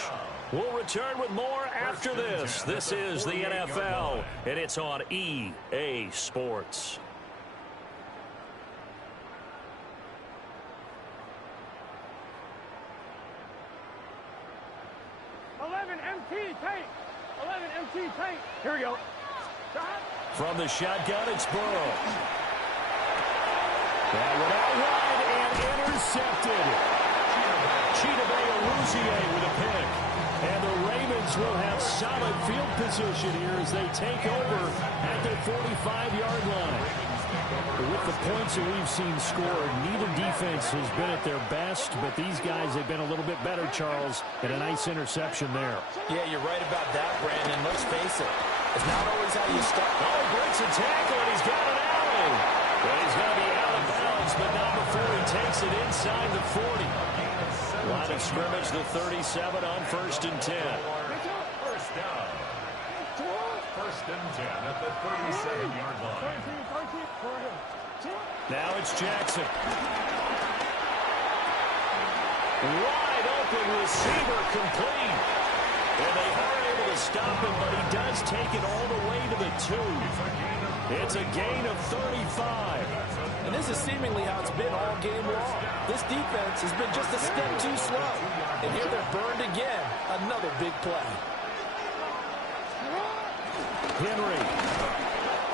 We'll return with more after this. This is the NFL, and it's on EA Sports. Tank. Here we go. From the shotgun, it's Burrow. That went out wide and intercepted. Chidobe Awuzie with a pick. And the Ravens will have solid field position here as they take over at their 45-yard line. But with the points that we've seen scored, neither defense has been at their best, but these guys have been a little bit better, Charles, and a nice interception there. Yeah, you're right about that, Brandon. Let's face it. It's not always how you start. Oh, he breaks a tackle, and he's got an alley. But he's going to be out of bounds, but not before he takes it inside the 40. Line of scrimmage, the 37 on 1st and 10. First down. First and 10 at the 37-yard line. Now it's Jackson. Wide open receiver complete. And they are able to stop him, but he does take it all the way to the 2. It's a gain of 35. And this is seemingly how it's been all game long. This defense has been just a step too slow. And here they're burned again. Another big play. Henry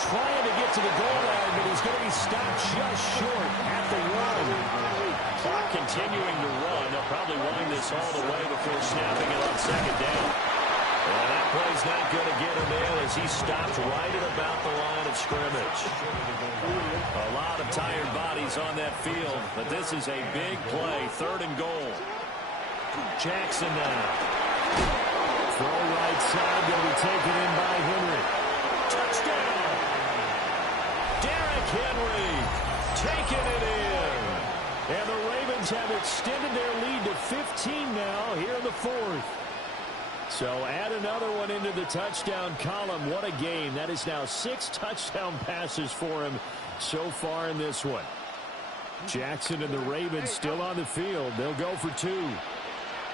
trying to get to the goal line, but he's going to be stopped just short at the 1. Clock continuing to run. They'll probably wind this all the way before snapping it on 2nd down. Well, that play's not going to get him in as he stopped right at about the line of scrimmage. A lot of tired bodies on that field, but this is a big play. 3rd and goal. Jackson now. Throw right side, going to be taken in by Henry. Touchdown! Derrick Henry taking it in. And the Ravens have extended their lead to 15 now here in the 4th. So add another one into the touchdown column. What a game. That is now 6 touchdown passes for him so far in this one. Jackson and the Ravens still on the field. They'll go for 2. The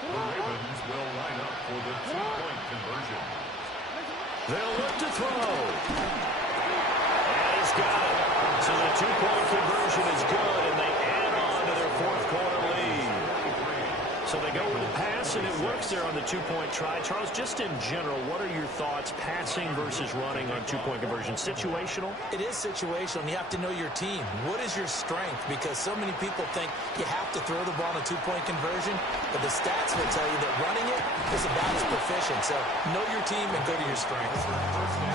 Ravens will line up for the 2-point conversion. They'll look to throw. And he's got it. So the 2-point conversion is good, and they add on to their 4th quarter lead. So they go with the pass, and it works there on the 2-point try. Charles, just in general, what are your thoughts passing versus running on 2-point conversion? Situational? It is situational, and you have to know your team. What is your strength? Because so many people think you have to throw the ball on a 2-point conversion, but the stats will tell you that running it is about as proficient. So know your team and go to your strength. First and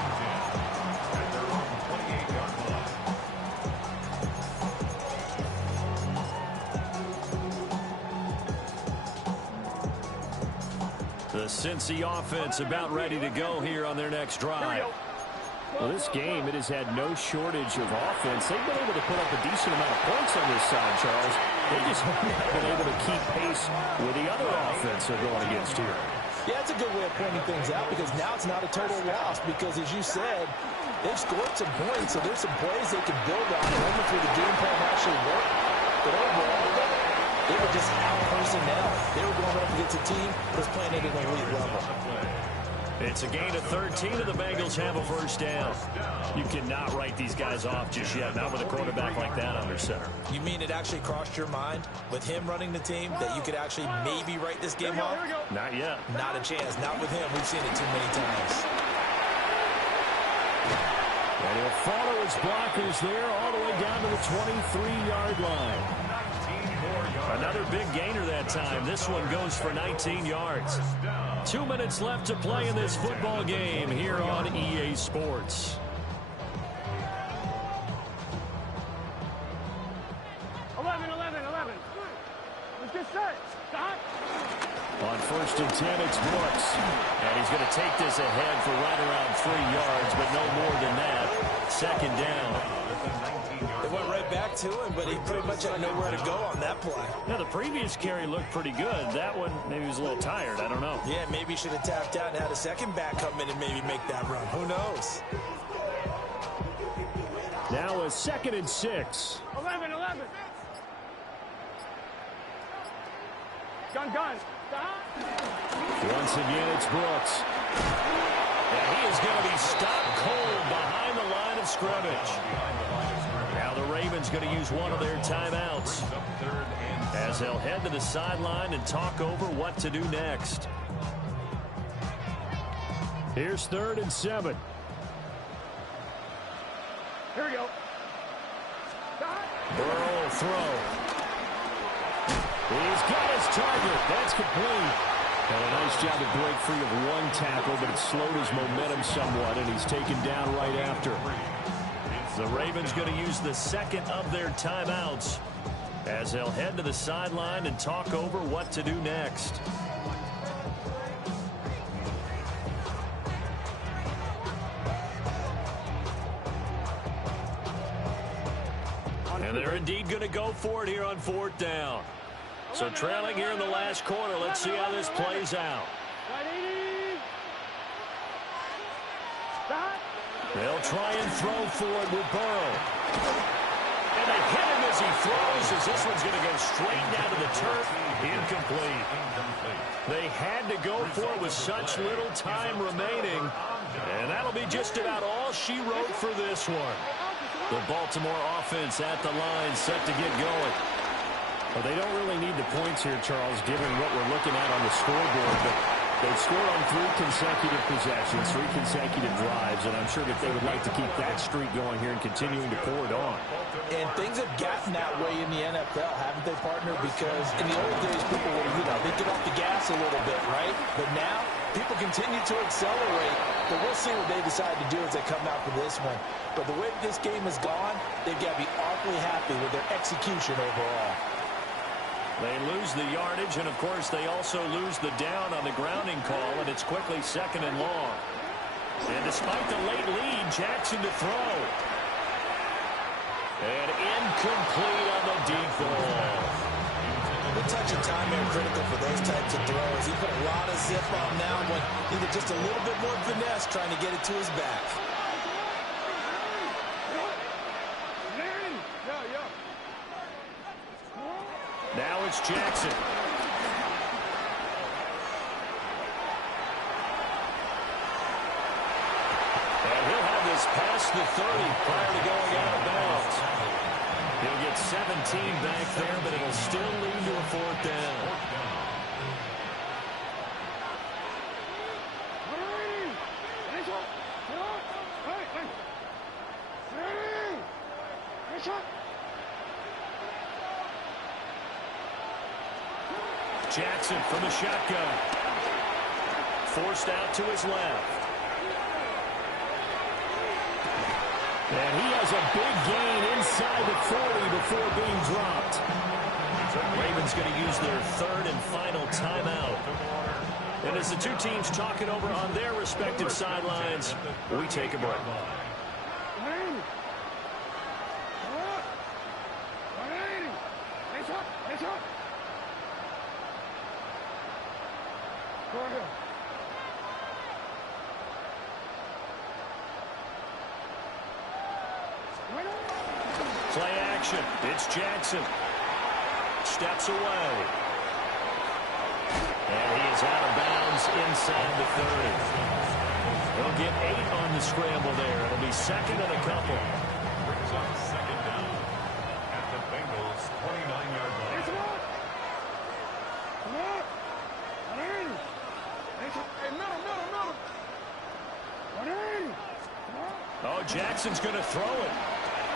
10 at their own 28-yard line. The Cincy offense about ready to go here on their next drive. Well, this game, it has had no shortage of offense. They've been able to put up a decent amount of points on this side, Charles. They just haven't been able to keep pace with the other offense they're going against here. Yeah, it's a good way of pointing things out because now it's not a total loss because, as you said, they've scored some points, so there's some plays they can build on. Remember, for the game plan actually worked, but overall, they were just out personnel. They were going up against a team that was playing at an elite level. It's a gain of 13, and the Bengals have a 1st down. You cannot write these guys off just yet, not with a quarterback like that under center. You mean it actually crossed your mind with him running the team that you could actually maybe write this game off? Not yet. Not a chance. Not with him. We've seen it too many times. And he'll follow his blockers there all the way down to the 23-yard line. Another big gainer that time. This one goes for 19 yards. 2 minutes left to play in this football game here on EA Sports. 11. Let's get set. Stop. On 1st and 10, it's Brooks. And he's going to take this ahead for right around 3 yards, but no more than that. 2nd down. It went right back to him, but he pretty much had nowhere to go on that play. Now, the previous carry looked pretty good. That one, maybe he was a little tired. I don't know. Yeah, maybe he should have tapped out and had a second back come in and maybe make that run. Who knows? Now a 2nd and 6. 11. Gun. Stop. Once again, it's Brooks. And he is going to be stopped cold behind the line of scrimmage. Now the Ravens going to use one of their timeouts as they'll head to the sideline and talk over what to do next. Here's 3rd and 7. Here we go. Stop. Burrow will throw. He's got his target. That's complete. And a nice job to break free of one tackle, but it slowed his momentum somewhat, and he's taken down right after. The Ravens going to use the 2nd of their timeouts as they'll head to the sideline and talk over what to do next. They're indeed going to go for it here on 4th down. So trailing here in the last quarter. Let's see how this plays out. They'll try and throw for it with Burrow. And they hit him as he throws, as this one's going to go straight down to the turf. Incomplete. They had to go for it with such little time remaining. And that'll be just about all she wrote for this one. The Baltimore offense at the line, set to get going. Well, they don't really need the points here, Charles, given what we're looking at on the scoreboard. But they've scored on 3 consecutive possessions, 3 consecutive drives, and I'm sure that they would like to keep that streak going here and continuing to pour it on. And things have gotten that way in the NFL, haven't they, partner? Because in the old days, people would, they get off the gas a little bit, right? But now, people continue to accelerate. But we'll see what they decide to do as they come out for this one. But the way this game has gone, they've got to be awfully happy with their execution overall. They lose the yardage, and, of course, they also lose the down on the grounding call, and it's quickly 2nd and long. And despite the late lead, Jackson to throw. And incomplete on the deep ball. The touch of time there critical for those types of throws. He put a lot of zip on that one. Needed just a little bit more finesse trying to get it to his back. Now it's Jackson. And he'll have this past the 30 prior to going out of bounds. He'll get 17 back there, but it'll still lead to a 4th down. Jackson from the shotgun. Forced out to his left. And he has a big gain inside the 40 before being dropped. Ravens going to use their 3rd and final timeout. And as the two teams talk it over on their respective sidelines, we take a break. Play action. It's Jackson. Steps away. And he is out of bounds inside the 30. He'll get 8 on the scramble there. It'll be 2nd and a couple. Brings up 2nd down at the Bengals' 29-yard line. Oh, Jackson's going to throw it.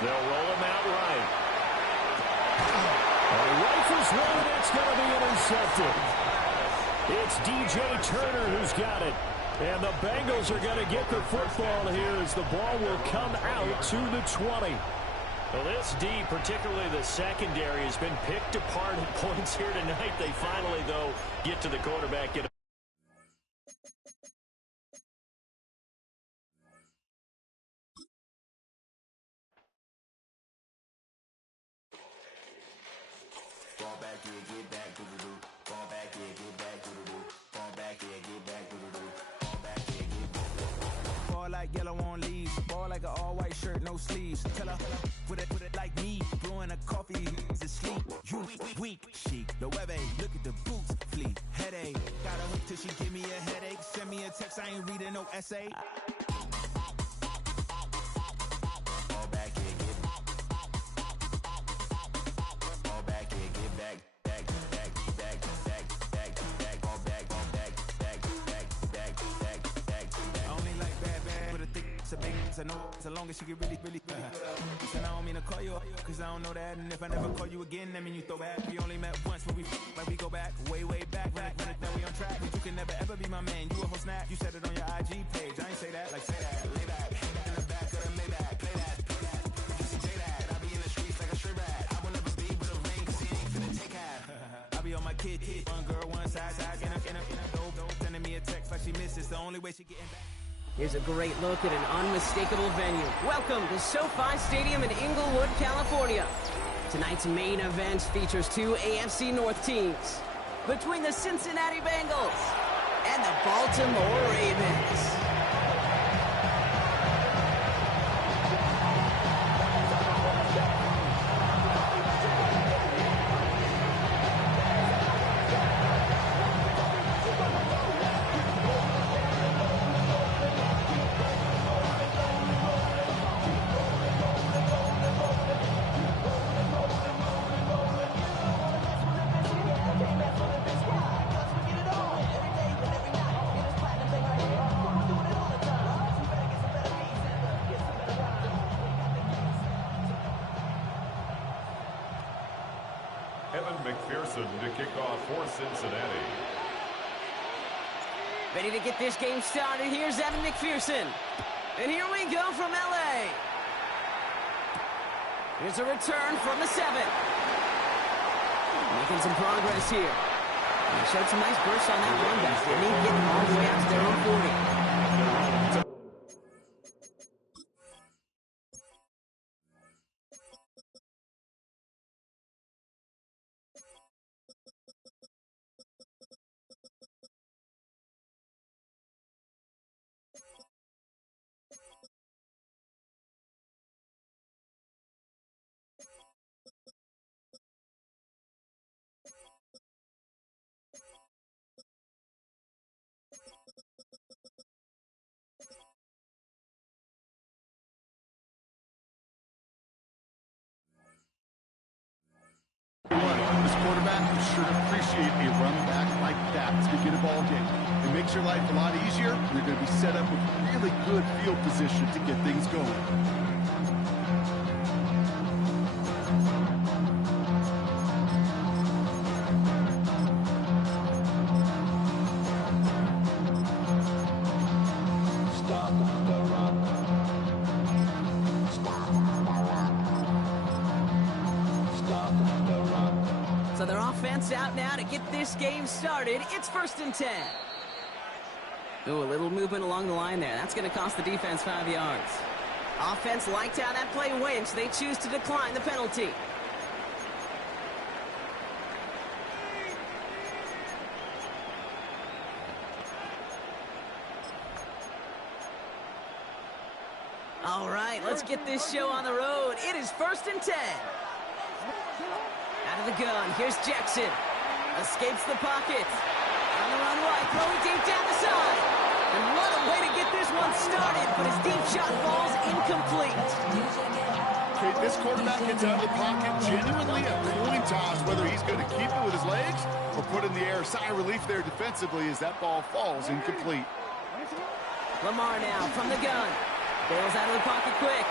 They'll roll him out right. Rifles one, that's going to be intercepted. It's DJ Turner who's got it. And the Bengals are going to get the football here as the ball will come out to the 20. Well, this D, particularly the secondary, has been picked apart at points here tonight. They finally, though, get to the quarterback. Yellow on leaves, ball like an all-white shirt, no sleeves. Tell her, put it like me, blowing a coffee, he's asleep. You weak, chic, the web look at the boots, fleet, headache. Got a hook till she give me a headache. Send me a text, I ain't reading no essay. Fall back here, get fall back here, get back. I know so long as she get really and I don't mean to call you up, cause I don't know that. And if I never call you again, that mean you throw back. We only met once, but we go back, way back. When it now we on track, but you can never ever be my man. You a whole snack, you said it on your IG page. I ain't say that, like say that, lay back. In the back of the Maybach, play that. Say that, I be in the streets like a stray rat. I will never be with a ring, cause he ain't finna take half. I be on my kid, one girl, one side, in a dope, sending me a text like she misses. The only way she getting back. Here's a great look at an unmistakable venue. Welcome to SoFi Stadium in Inglewood, California. Tonight's main event features two AFC North teams between the Cincinnati Bengals and the Baltimore Ravens. Evan McPherson to kick off for Cincinnati. Ready to get this game started. Here's Evan McPherson. And here we go from L.A. Here's a return from the 7. Making some progress here. He showed some nice bursts on that run back, didn't he? Getting all the way out to their own 40. This quarterback will sure appreciate a run back like that to begin a ball game. It makes your life a lot easier. You're going to be set up with really good field position to get things going. So their offense out now to get this game started. It's 1st and 10. Ooh, a little movement along the line there. That's going to cost the defense 5 yards. Offense liked how that play went. They choose to decline the penalty. All right, let's get this show on the road. It is 1st and 10. Out of the gun, here's Jackson. Escapes the pocket. On the run right, throwing deep down the side. And what a way to get this one started, but his deep shot falls incomplete. Okay, this quarterback gets out of the pocket, genuinely a coin toss, whether he's going to keep it with his legs or put in the air. Sigh of relief there defensively as that ball falls incomplete. Lamar now from the gun. Bails out of the pocket quick.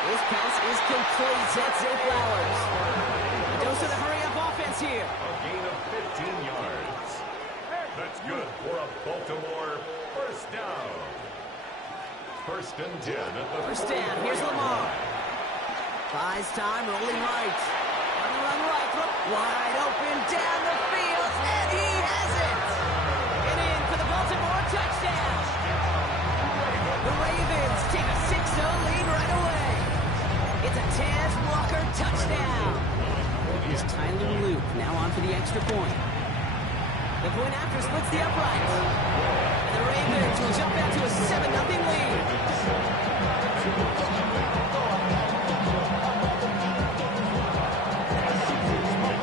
This pass is complete. That's Zay Flowers. A dose of the hurry-up offense here. A gain of 15 yards. That's good for a Baltimore first down. 1st and 10 at the first down. Here's Lamar. Buys time, rolling right. On the run right, wide open down the field, and he has it. And in for the Baltimore touchdown. The Ravens take a 6-0 lead right away. It's a Taz Walker touchdown. Here's Tyler Luke now on for the extra point. The point after splits the uprights. And the Ravens will jump out to a 7-0 lead.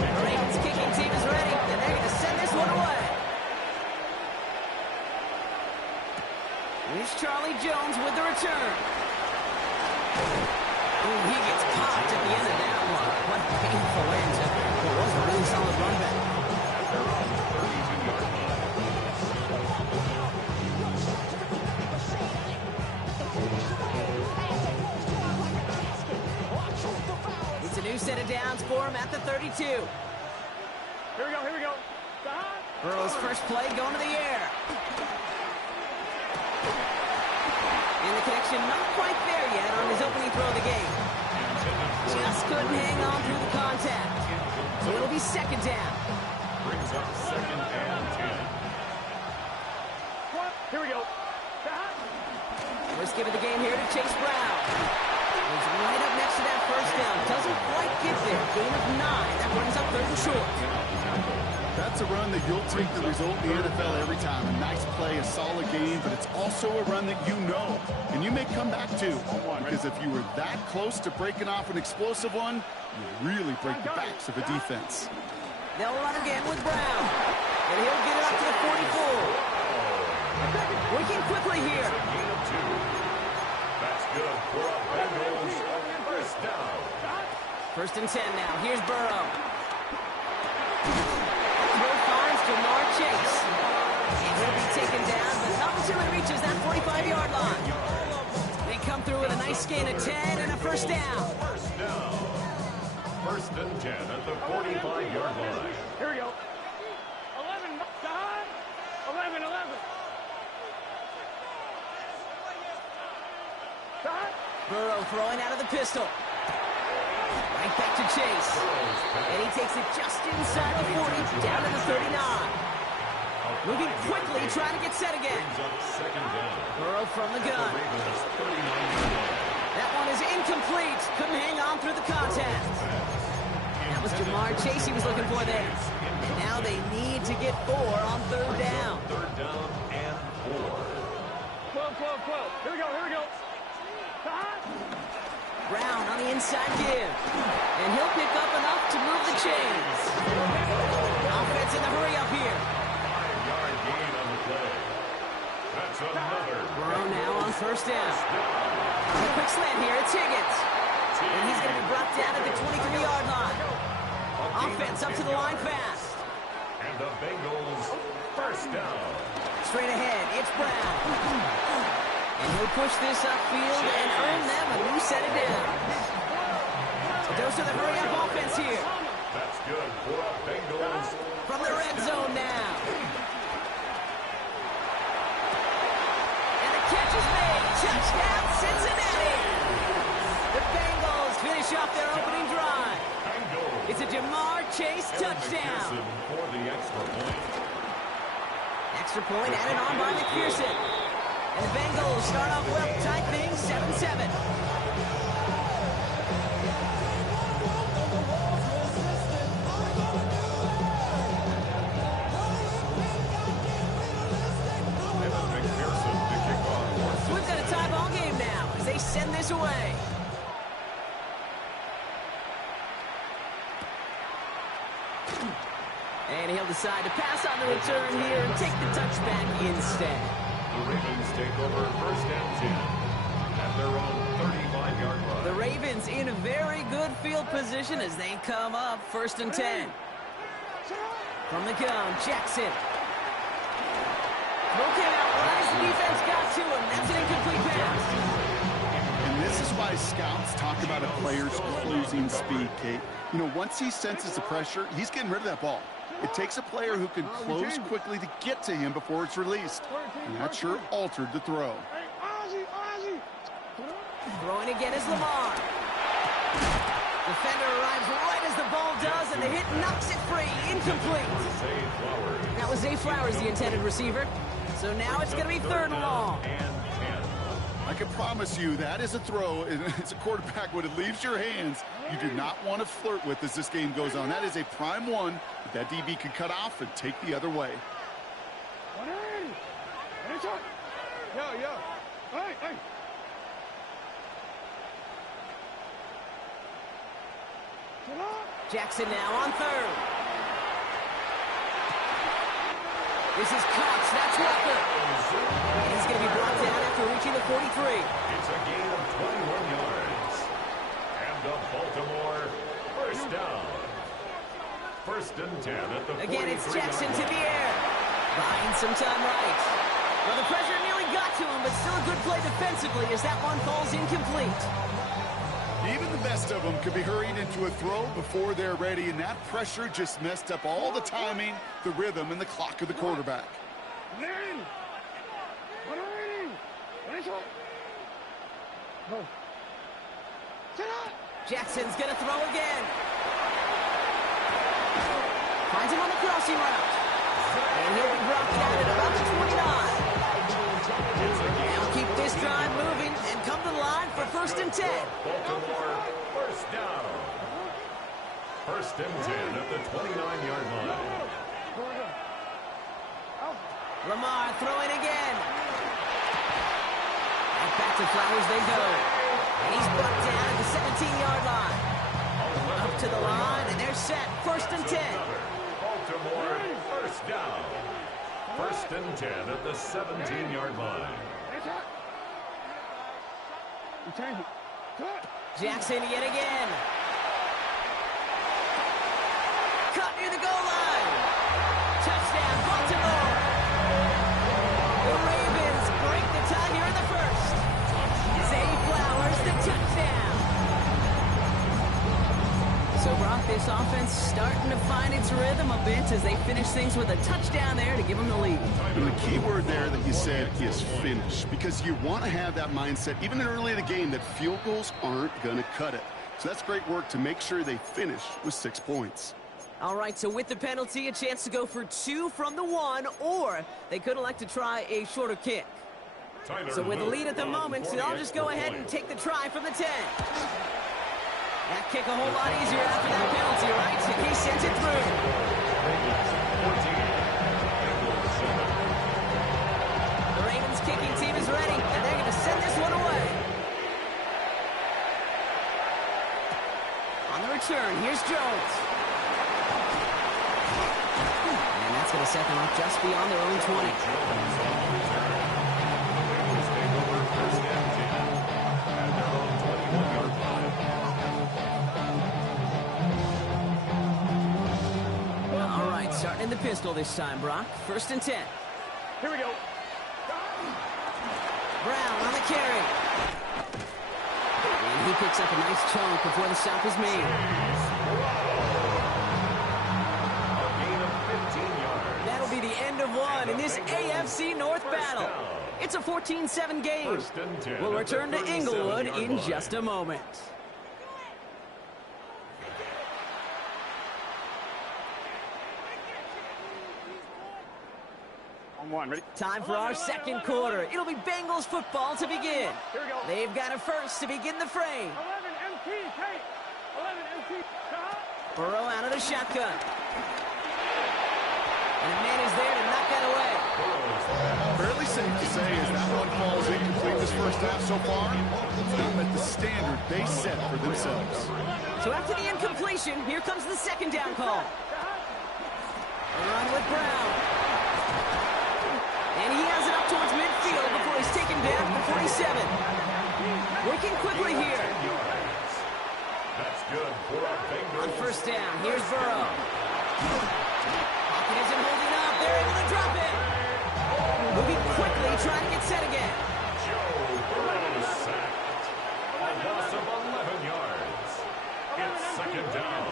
The Ravens kicking team is ready, and they're going to send this one away. Here's Charlie Jones with the return. Ooh, he gets popped at the end of that one. What a painful end to what was a really solid run back. It's a new set of downs for him at the 32. Here we go. Burrow's first play going to the air. And the connection not quite there yet on his opening throw of the game. Just couldn't hang on through the contact. So it'll be 2nd down. Brings up 2nd and 10. Here we go. First give of the game here to Chase Brown. It's right up next to that first down. Doesn't quite get there. Gain of 9. That brings up 3rd and short. That's a run that you'll take the result in the NFL every time. A nice play, a solid game, but it's also a run that you know, and you may come back to. Because if you were that close to breaking off an explosive one, you really break the backs of a defense. They'll run again with Brown. And he'll get it up to the 44. Working quickly here. That's good for a Bengals first down. 1st and 10 now. Here's Burrow. Throw finds Jamar Chase. And he'll be taken down, but not until he reaches that 45-yard line. They come through with a nice gain of 10 and a first down. First down. 1st and 10 at the 45-yard line. Here we go. 11, 11. Burrow throwing out of the pistol. Right back to Chase. And he takes it just inside the 40, down to the 39. Moving quickly, trying to get set again. Burrow from the gun. That one is incomplete. Couldn't hang on through the contact. That was Jamar Chase he was looking for there. Now they need to get 4 on 3rd down. 3rd down and 4. 12. Here we go. Brown on the inside give. And he'll pick up enough to move the chains. Offense in the hurry up here. 5-yard gain on the play. That's another. Burrow now on 1st down. A quick slant here. It's Higgins. And he's going to be brought down at the 23-yard line. Offense up to the line fast. And the Bengals first down. Straight ahead, it's Brown. And he'll push this upfield and earn them a new set of downs. Dose of the hurry-up offense here. That's good for a Bengals. From the red zone now. And the catch is made. Touchdown, Cincinnati. The Bengals finish off their opening drive. It's a Jamar Chase touchdown. For the extra point. Extra point added on by McPherson. And the Bengals start off well, tie things 7-7. We've got a tie ball game now as they send this away. And he'll decide to pass on the return here and take the touchback instead. The Ravens take over 1st and 10 at their own 35-yard line. The Ravens in a very good field position as they come up 1st and 10. From the gun, Jackson. Broken out right as the defense got to him. That's an incomplete pass. And this is why scouts talk about a player's closing speed, Kate. You know, once he senses the pressure, he's getting rid of that ball. It takes a player who can close quickly to get to him before it's released. And that sure altered the throw. Throwing again is Lamar. Defender arrives right as the ball does, and the hit knocks it free. Incomplete. That was Zay Flowers, the intended receiver. So now it's going to be 3rd and long. I can promise you that is a throw, and as a quarterback, when it leaves your hands, you do not want to flirt with as this game goes on. That is a prime one that DB can cut off and take the other way. Yo. Hey. Jackson now on 3rd. This is Cox. That's Walker. And he's going to be brought down after reaching the 43. It's a gain of 21 yards. And the Baltimore first down. 1st and 10 at the 43-yard line. Again, it's Jackson to the air. Buying some time right. Well, the pressure nearly got to him, but still a good play defensively as that one falls incomplete. Even the best of them could be hurried into a throw before they're ready, and that pressure just messed up all the timing, the rhythm, and the clock of the quarterback. Jackson's going to throw again. Finds him on the crossing route. And he'll be brought down at about the 29. Now keep this drive moving and come to the line for first and 10. Baltimore, first down. First and 10 at the 29-yard line. Lamar throwing again. And back to Flowers they go. And he's brought down at the 17-yard line. Up to the line, and they're set. First and 10. Baltimore, first down. First and 10 at the 17-yard line. Jackson yet again. Cut near the goal line. Touchdown, Baltimore. The Ravens break the tie here in the first. Zay Flowers, the touchdown. So, Brock, this offense starting to find its rhythm a bit as they finish things with a touchdown there to give them the lead. And the key word there that you said is finish, because you want to have that mindset, even early in the game, that field goals aren't going to cut it. So that's great work to make sure they finish with 6 points. All right, so with the penalty, a chance to go for 2 from the 1, or they could elect to try a shorter kick. So with the lead at the moment, they'll just go ahead and take the try from the 10. That kick a whole lot easier after that penalty, right? He sends it through. The Ravens kicking team is ready, and they're going to send this one away. On the return, here's Jones. And that's going to set them up just beyond their own 20. Starting in the pistol this time, Brock. First and 10. Here we go. Brown on the carry. And he picks up a nice chunk before the stop is made. A gain of 15 yards. That'll be the end of one in this AFC North battle. It's a 14-7 game. We'll return to Inglewood in just a moment. Ready? Time for our second quarter. It'll be Bengals football to begin. Here we go. They've got it first to begin the frame. 11 MT, tape. 11 MT, stop. Burrow out of the shotgun. And a man is there to knock that away. Fairly safe to say as that one falls incomplete this first half so far, at the standard they set for themselves. So after the incompletion, here comes the second down call. A run with Brown. And he has it up towards midfield before he's taken down at the 47. Working quickly here. That's good for a Bengals. On first down, here's Burrow. Pocket isn't holding up. They're able to drop it. Moving quickly, trying to get set again. Joe Burrow sacked. A loss of 11 yards. It's second down.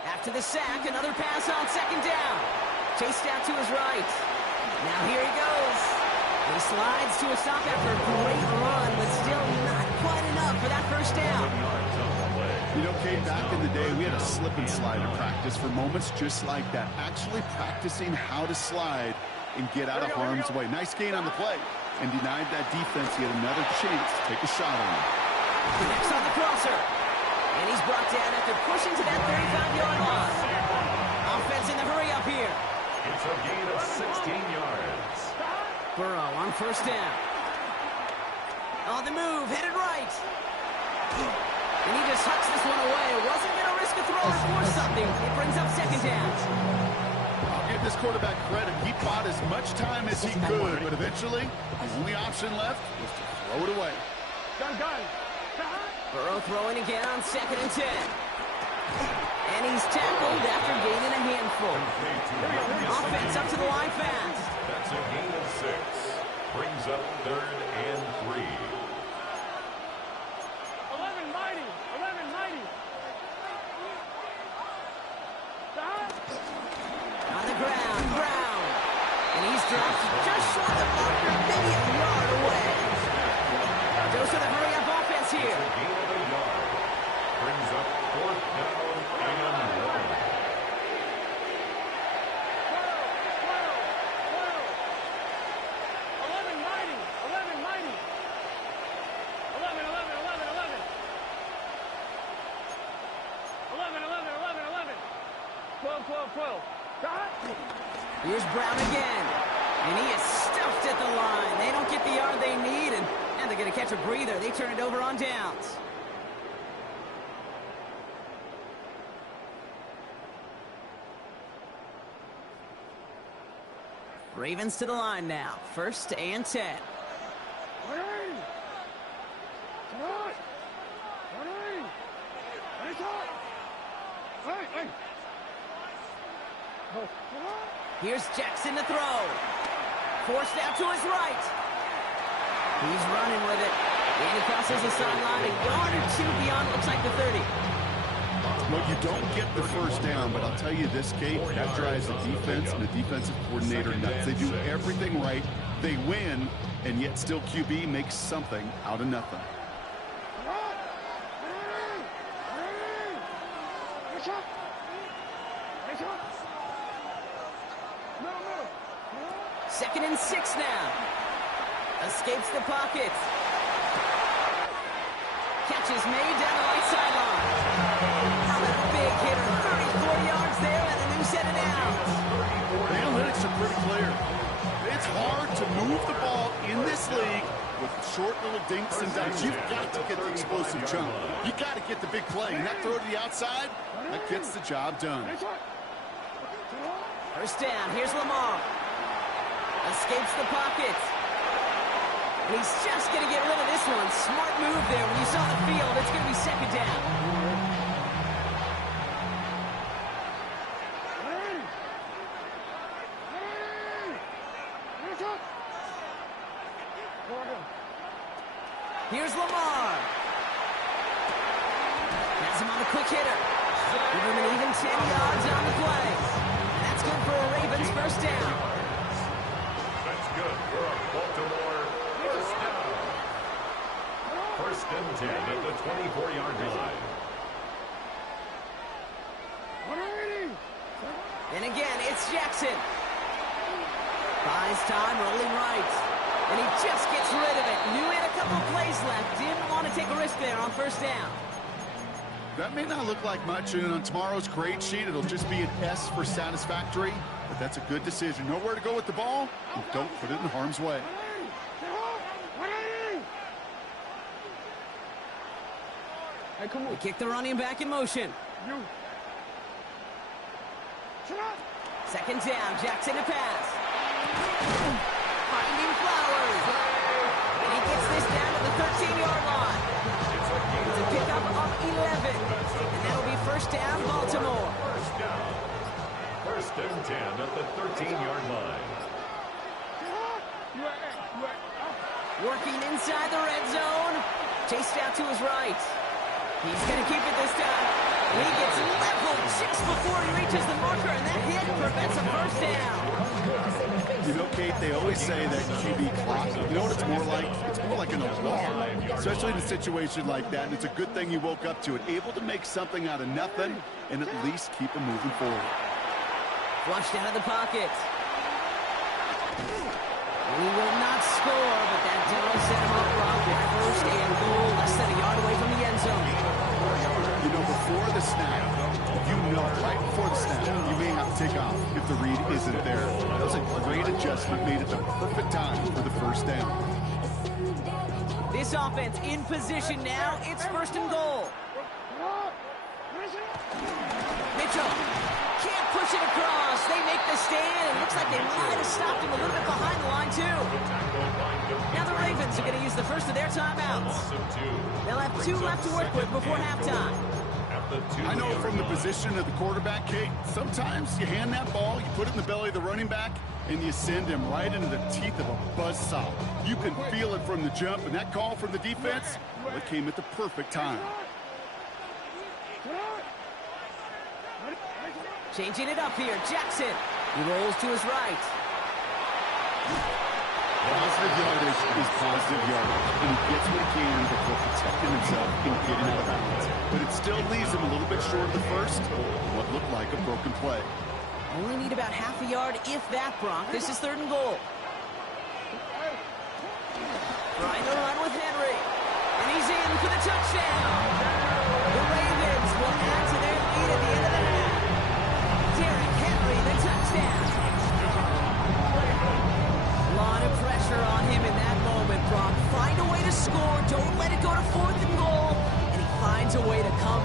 After the sack, another pass on second down. Chased out to his right. Now here he goes. He slides to a stop after a great run, but still not quite enough for that first down. You know, Kate, back in the day, we had a slip and slide in practice for moments just like that. Actually practicing how to slide and get out of harm's way. Nice gain on the play. And denied that defense yet another chance to take a shot on him. Next on the crosser. And he's brought down after pushing to that 35-yard line. Offense in the hurry up here. It's a gain of 16 yards. Burrow on first down. On the move, headed right. And he just hucks this one away. Wasn't going to risk a throw or force something. It brings up second down. I'll give this quarterback credit. He fought as much time as he could, but eventually, his only option left was to throw it away. Gun. Burrow throwing again on second and 10. And he's tackled after gaining a handful. Offense up to the line fast. That's a gain of 6. Brings up third and 3. 11 mighty. Stop. On the ground, Brown. And he's dropped just short of the marker, maybe a yard away. Goes to the hurry-up offense here. It's a gain of a yard. Brings up fourth down and 1. 12. Stop. Here's Brown again. And he is stuffed at the line. They don't get the yard they need, and they're going to catch a breather. They turn it over on downs. Ravens to the line now. 1st and 10. Here's Jackson to throw. Forced out to his right. He's running with it. And he crosses the sideline a yard or two beyond, looks like the 30. Well, you don't get the first down, but I'll tell you this, Kate, that drives the defense and the defensive coordinator nuts. They do everything right. They win, and yet still QB makes something out of nothing. Second and 6 now. Escapes the pocket. Catch is made down the right sideline. A big hitter, 34 yards there, and a new set of downs. The analytics are pretty clear. It's hard to move the ball in this league with short little dinks and dunks. You've got to get the explosive jump. You got to get the big play. And that throw to the outside, that gets the job done. First down, here's Lamar. Escapes the pocket. And he's just going to get rid of this one. Smart move there. When you saw the field, it's going to be second down. Here's Lamar. Has him on a quick hitter. Give him an even 10 yards on the play. And that's good for a Ravens first down. That's good for a Baltimore first down. 1st and 10 at the 24-yard line. And again, it's Jackson. Buys time, rolling right. And he just gets rid of it. Knew he had a couple of plays left. Didn't want to take a risk there on first down. That may not look like much, and on tomorrow's grade sheet, it'll just be an S for satisfactory, but that's a good decision. Know where to go with the ball, and don't put it in harm's way. Hey, come on. We kick the running back in motion. Second down, Jackson to pass. Finding Flowers. And he gets this down to the 13-yard line. It's a pickup of 11. And that'll be first down, Baltimore. First down. 1st and 10 at the 13-yard line. Working inside the red zone. Chased out to his right. He's going to keep it this time. And he gets leveled just before he reaches the marker, and that hit prevents a first down. You know, Kate, they always say that QB clock. You know what it's more like? It's more like an alarm, especially in a situation like that, and it's a good thing you woke up to it. Able to make something out of nothing and at least keep them moving forward. Flushed out of the pocket. He will not score, but that does set him up wrong with 1st and goal, less than a yard away from the end zone. You know, before the snap, you know right before the snap, you may have to take off if the read isn't there. That was a great adjustment made at the perfect time for the first down. This offense in position now. It's 1st and goal. Mitchell can't push it across. They make the stand. It looks like they might have stopped him a little bit behind the line, too. Now the Ravens are going to use the first of their timeouts. They'll have 2 left to work with before halftime. I know from the position of the quarterback, Kate, sometimes you hand that ball, you put it in the belly of the running back, and you send him right into the teeth of a buzzsaw. You can feel it from the jump, and that call from the defense, well, it came at the perfect time. Changing it up here, Jackson. He rolls to his right. Positive yardage is positive yardage, and he gets what he can before protecting himself and getting out of bounds. But it still leaves him a little bit short of the first, what looked like a broken play. Only need about half a yard, if that, Brock. This is 3rd and goal. Trying to run with Henry. And he's in for the touchdown. The Ravens will add to their lead at the end of the half. Derrick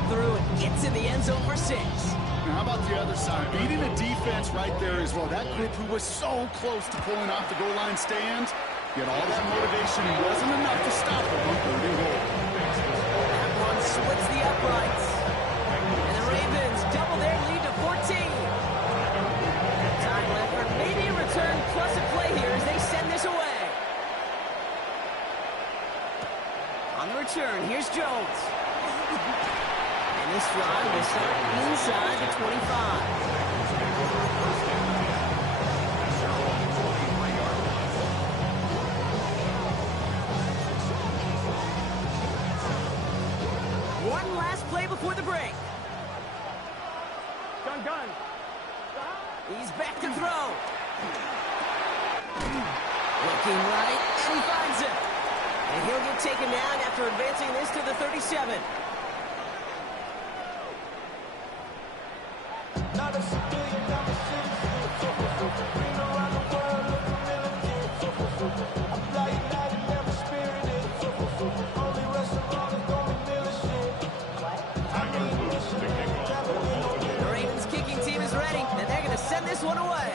through and gets in the end zone for 6. Now, how about the other side? Beating a defense right there as well. That group who was so close to pulling off the goal line stand, yet all that motivation wasn't enough to stop them on 3rd and goal. That one splits the uprights. And the Ravens double their lead to 14. Time left for maybe a return plus a play here as they send this away. On the return, here's Jones. And this drive will start inside the 25. One last play before the break. Gun. He's back to throw. Looking right, and he finds it. And he'll get taken down after advancing this to the 37. Not a civilian, I'm a citizen. Been around the world, look a militant. I'm flying out and never spirited. Only restaurant is going militant. The Ravens kicking team is ready, and they're going to send this one away.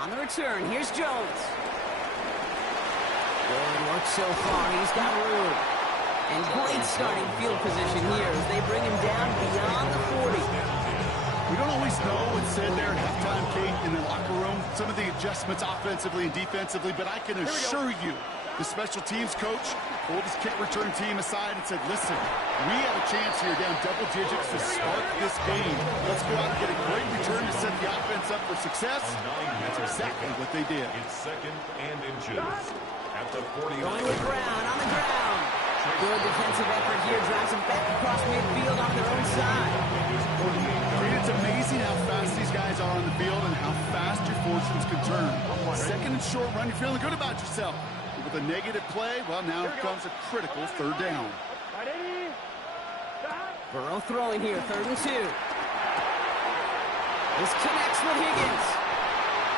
On the return, here's Jones. Good work so far. He's got room. And great starting field position here as they bring him down beyond the 40. We don't always know what's said there at halftime, Kate, in the locker room. Some of the adjustments offensively and defensively, but I can assure you, the special teams coach pulled his kick return team aside and said, listen, we have a chance here down double digits to start this game. Let's go out and get a great return to set the offense up for success. That's exactly what they did. It's 2nd and inches at the 49. Going with Brown on the ground. Good defensive effort here. Drives them back across midfield on their own side. It's amazing how fast these guys are on the field and how fast your fortunes can turn. 2nd and short run, you're feeling good about yourself. With a negative play, well, now comes a critical 3rd down. Burrow throwing here, 3rd and 2. This connects with Higgins.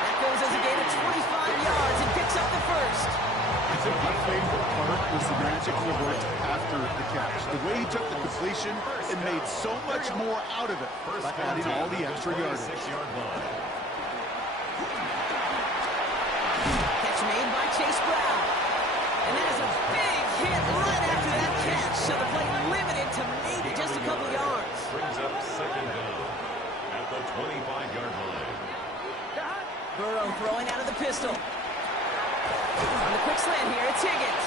That goes as a gain of 25 yards and picks up the first. My favorite part was the magic that worked after the catch. The way he took the completion and made so much more out of it by adding all the extra yardage. Catch made by Chase Brown. And that is a big hit right after that catch. So the play limited to maybe just a couple yards. Brings up 2nd down at the 25-yard line. Burrow throwing out of the pistol. On the quick slant here, it's Higgins.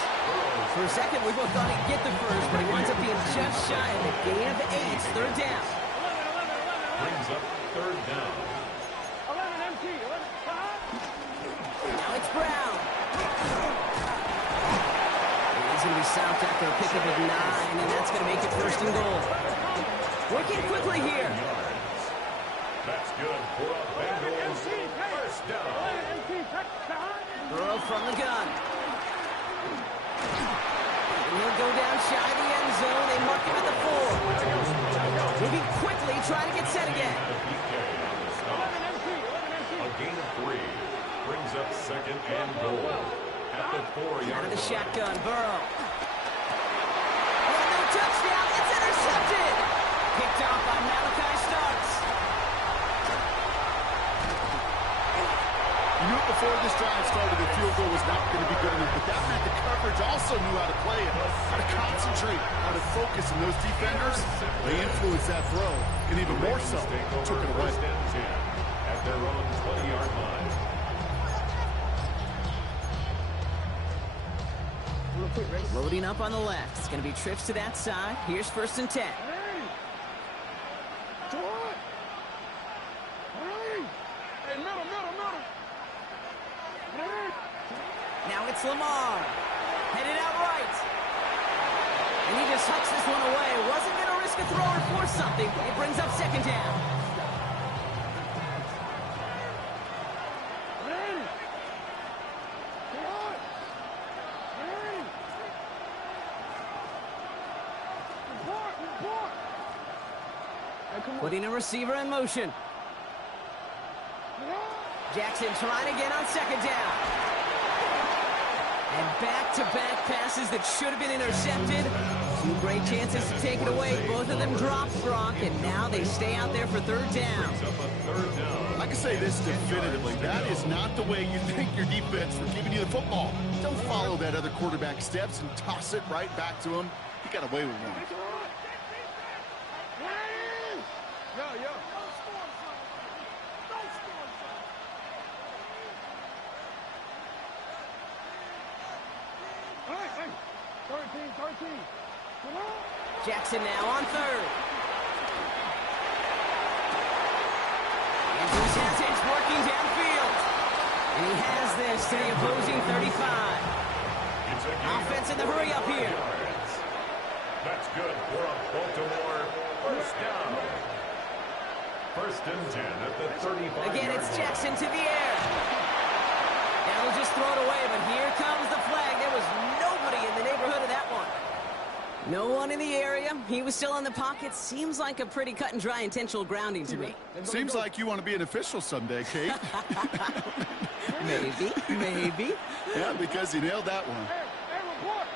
For a second, we both thought he'd get the first, but he winds up being just shy of a gain of 8. 3rd down. Brings up 3rd down. 11 MT. 11. Now it's Brown. He's going to be stopped after a pickup of 9, and that's going to make it 1st and goal. Working quickly here. That's good for a Bengals 1st down. Burrow from the gun. And he'll go down shy of the end zone. They mark him at the 4. Moving quickly, trying to get set again. A gain of 3 brings up 2nd and goal at the 4-yard Out of the line. shotgun, Burrow. And no touchdown. It's intercepted. Picked off by Malachi Starks. You knew before this drive started the field goal was not going to be good enough, but that meant the coverage also knew how to play it, how to concentrate, how to focus, and those defenders, they influenced that throw, and even more so, took it away. 1st and 10 at their own 20-yard line. Loading up on the left. It's going to be trips to that side. Here's 1st and 10. Now it's Lamar. Headed out right. And he just hucks this one away. Wasn't going to risk a throw or force something. It brings up 2nd down. Putting a receiver in motion. Jackson trying again on 2nd down. And back-to-back passes that should have been intercepted. Two great chances to take it away. Both of them dropped, Brock, and now they stay out there for third down. I can say this definitively. That is not the way you thank your defense for giving you the football. Don't follow that other quarterback steps and toss it right back to him. He got away with one. Yo. Hey. 13. Come on. Jackson now on third. Andrews has it, working downfield. And he has this to the opposing 35. Offense in the hurry up here. That's good for a Baltimore first down. First and 10 at the 35. Again, it's Jackson to the air. Now he'll just throw it away, but here comes the flag. There was nobody in the neighborhood of that one. No one in the area. He was still in the pocket. Seems like a pretty cut and dry intentional grounding to me. Seems like you want to be an official someday, Kate. Maybe. Yeah, because he nailed that one. Hey, report.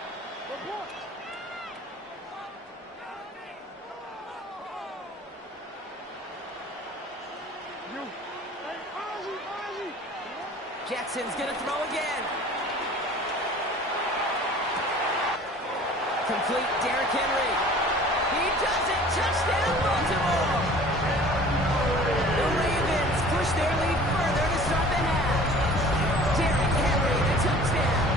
Ozzy. Jackson's going to throw again. Complete Derrick Henry. He does it. Touchdown, Baltimore. The Ravens push their lead further to start the half. Derrick Henry, the touchdown.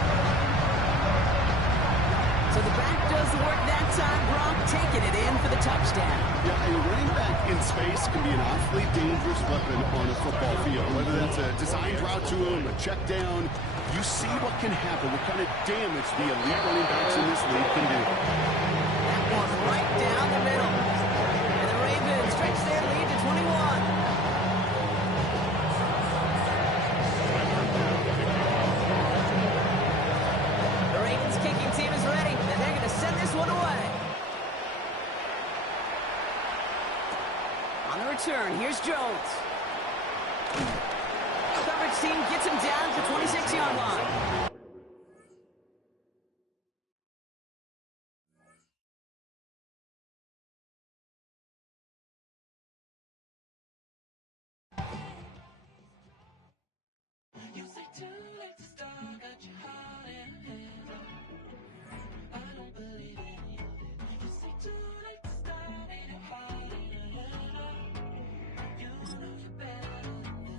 So the back does the work that time. Brock taking it in for the touchdown. Yeah, a running back in space can be an awfully dangerous weapon on a football field. Whether that's a designed route to him, a check down, you see what can happen, what kind of damage the elite running backs in this league can do. That one right down the middle. And the Ravens stretch their lead to 21. The Ravens kicking team is ready, and they're going to send this one away. On the return, here's Jones. Coverage team gets him down to the 26-yard line.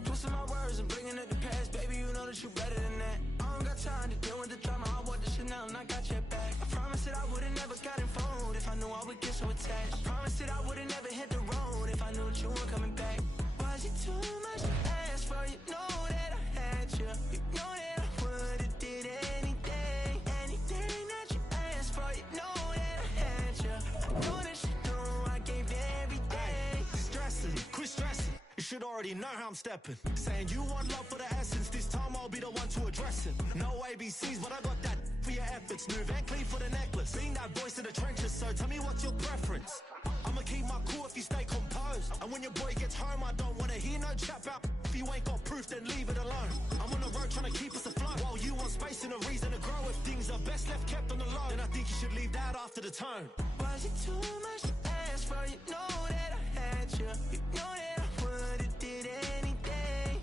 Twisting my words and bringing up the past, baby, you know that you better than that. I don't got time to deal with the drama, I want the Chanel and I got your back. I promised that I would've never got involved if I knew I would get so attached. I promised that I would've never hit the road if I knew that you weren't coming back. Was it too much to ask for? You know that I had you. You know that I would've did anything that you asked for. You know that I had you. I know that you know I gave everything. Stressing, quit stressing. You should already know how I'm stepping. Saying you want love for the essence. This time I'll be the one to address it. No ABCs, but I got that for your efforts. New Van Cleef for the necklace. Being that voice in the trenches, so tell me what's your preference. I'ma keep my cool if you stay composed. And when your boy gets home, I don't wanna hear no chat about. If you ain't got proof, then leave it alone. I'm on the road trying to keep us afloat. While you want space and a reason to grow. If things are best left kept on the low, then I think you should leave that after the tone. Was it too much to ask for? You know that I had you. You know that I would've did anything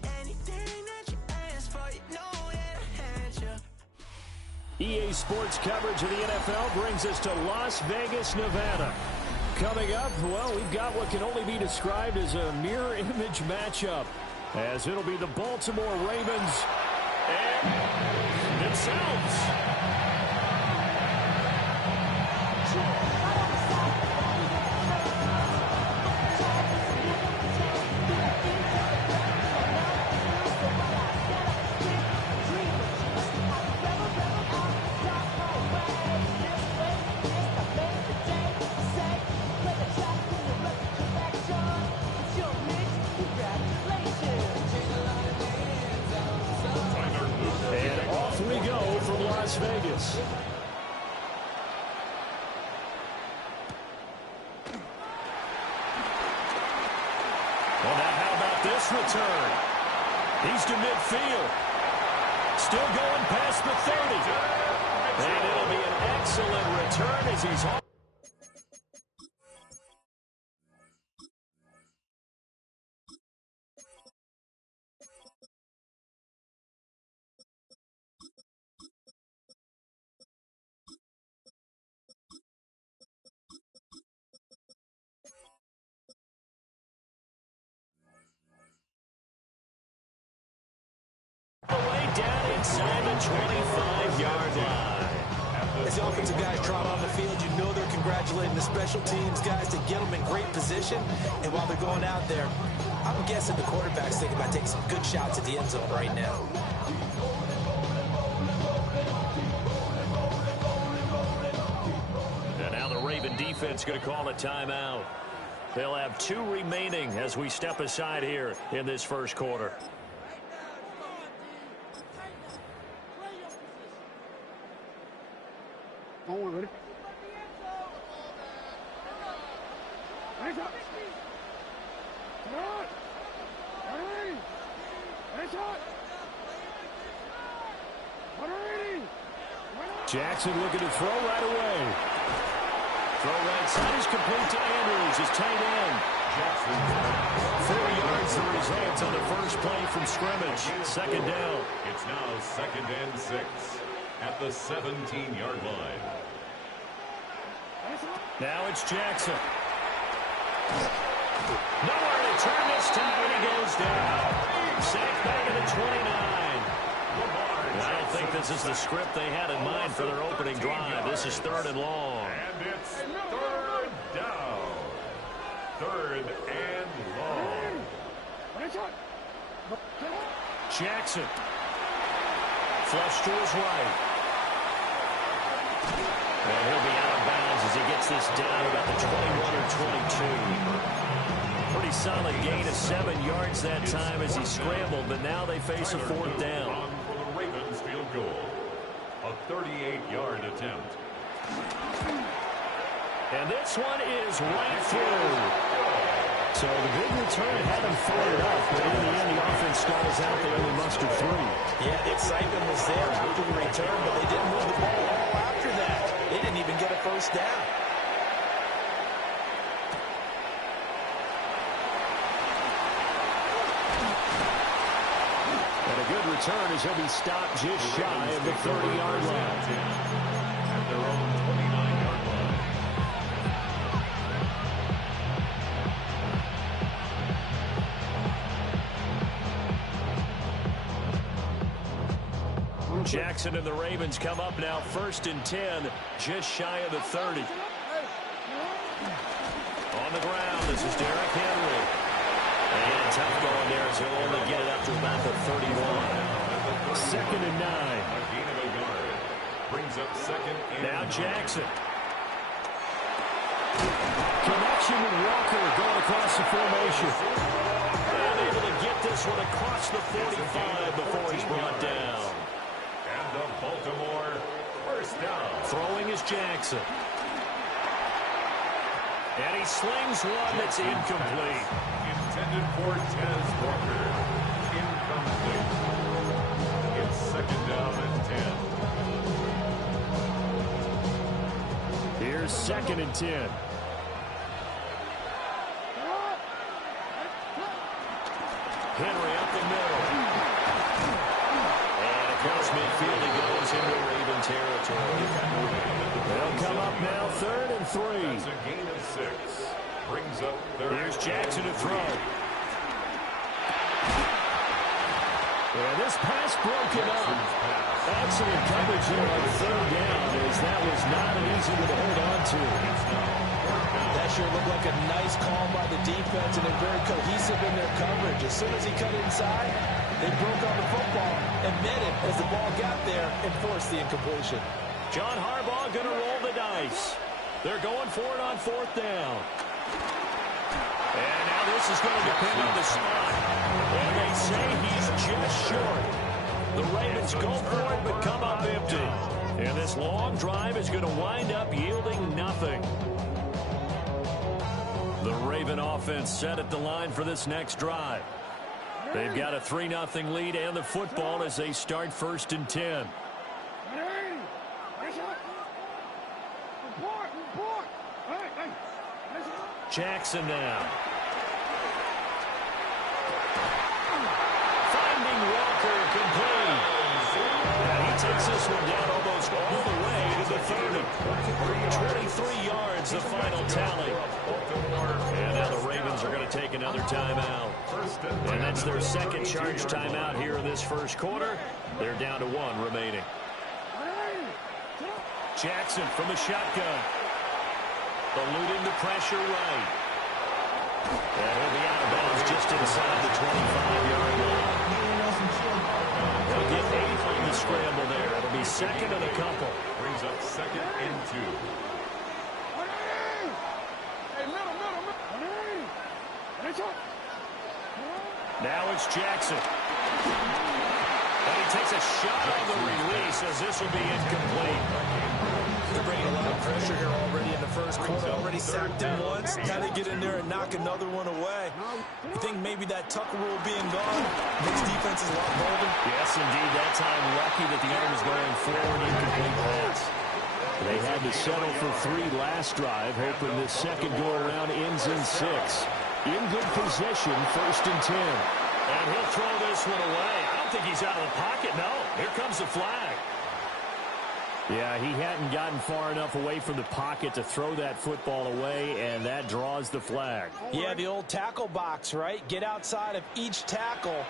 that you asked for. You know that I had you. EA Sports coverage of the NFL brings us to Las Vegas, Nevada. Coming up, well, we've got what can only be described as a mirror image matchup, as it'll be the Baltimore Ravens and themselves. And off we go from Las Vegas. Well, now how about this return? He's to midfield. Still going past the 30. And it'll be an excellent return as he's home. Away down inside the 25-yard line. As the offensive guys trot on the field, you know they're congratulating the special teams guys to get them in great position. And while they're going out there, I'm guessing the quarterback's thinking about taking some good shots at the end zone right now. And now the Raven defense going to call a timeout. They'll have 2 remaining as we step aside here in this first quarter. Ready? Hands up. Come on. Ready. Hands up. Ready. Jackson looking to throw right away. Throw right side is complete to Andrews, his tight end. 4 yards the result on the first play from scrimmage. Second down. It's now 2nd and 6 at the 17-yard line. Now it's Jackson. Nowhere to turn this time, and he goes down. Sacked back at the 29. I don't think this is the script they had in mind for their opening drive. This is 3rd and long. And it's 3rd down. 3rd and long. Jackson. Flush to his right. And he'll be out of bounds as he gets this down about the 21 or 22. Pretty solid gain of 7 yards that time as he scrambled, but now they face a 4th down. For the Ravens field goal. A 38-yard attempt. And this one is right through. So the big return had him fired up, but in the end the offense stalls out. They only mustered 3. Yeah, the excitement was there after the return, but they didn't move the ball all after that. They didn't even get a first down. And a good return as he'll be stopped just shy of the 30-yard line. At their own 29-yard line. Jackson and the Ravens come up now 1st and 10, just shy of the 30. On the ground, this is Derrick Henry. And tough going there as he'll only get it up to about the 31. 2nd and 9. A gain of a yard. Brings up 2nd and now Jackson. Connection with Walker going across the formation. And able to get this one across the 45 before he's brought down. And the Baltimore first down. Throwing is Jackson. And he slings one that's incomplete. Intended for Tez Walker. Incomplete. It's 2nd down and 10. Here's 2nd and 10. Henry up the middle. And across midfield he goes into Raven territory. They'll come up now 3rd and 3. That's a gain of 6. Brings up 3rd. Here's Jackson to throw. And this pass broken up. Excellent coverage here on 3rd down as that was not an easy one to hold on to. That sure looked like a nice call by the defense, and they're very cohesive in their coverage. As soon as he cut inside, they broke on the football and met it as the ball got there and forced the incompletion. John Harbaugh going to roll the dice. They're going for it on 4th down. And now this is going to depend on the spot. And they say he's just short. The Ravens go for it but come up empty. And this long drive is going to wind up yielding nothing. The Raven offense set at the line for this next drive. They've got a 3-0 lead and the football as they start 1st and 10. Jackson now. Finding Walker complete. Now he takes this one down almost all the way to the 30. 23 yards, the final tally. And now the Ravens are going to take another timeout. And that's their second charge timeout here in this first quarter. They're down to 1 remaining. Jackson from the shotgun. Eluding the pressure right. And he'll be out of bounds just inside the 25-yard line. They'll get 8 on the scramble there. It'll be second and a couple. Brings up 2nd and 2. Now it's Jackson. And he takes a shot on the release as this will be incomplete. They're bringing a lot of pressure here already in the first quarter. Already sacked him once. Got to get in there and knock another one away. You think maybe that Tucker rule being gone makes defenses a lot bolder? Yes, indeed. That time lucky that the end was going forward. Incomplete pass. They had to settle for 3 last drive, hoping this second go-around ends in 6. In good position, 1st and 10. And he'll throw this one away. I don't think he's out of the pocket. No, here comes the flag. Yeah, he hadn't gotten far enough away from the pocket to throw that football away, and that draws the flag. Yeah, the old tackle box, right? Get outside of each tackle,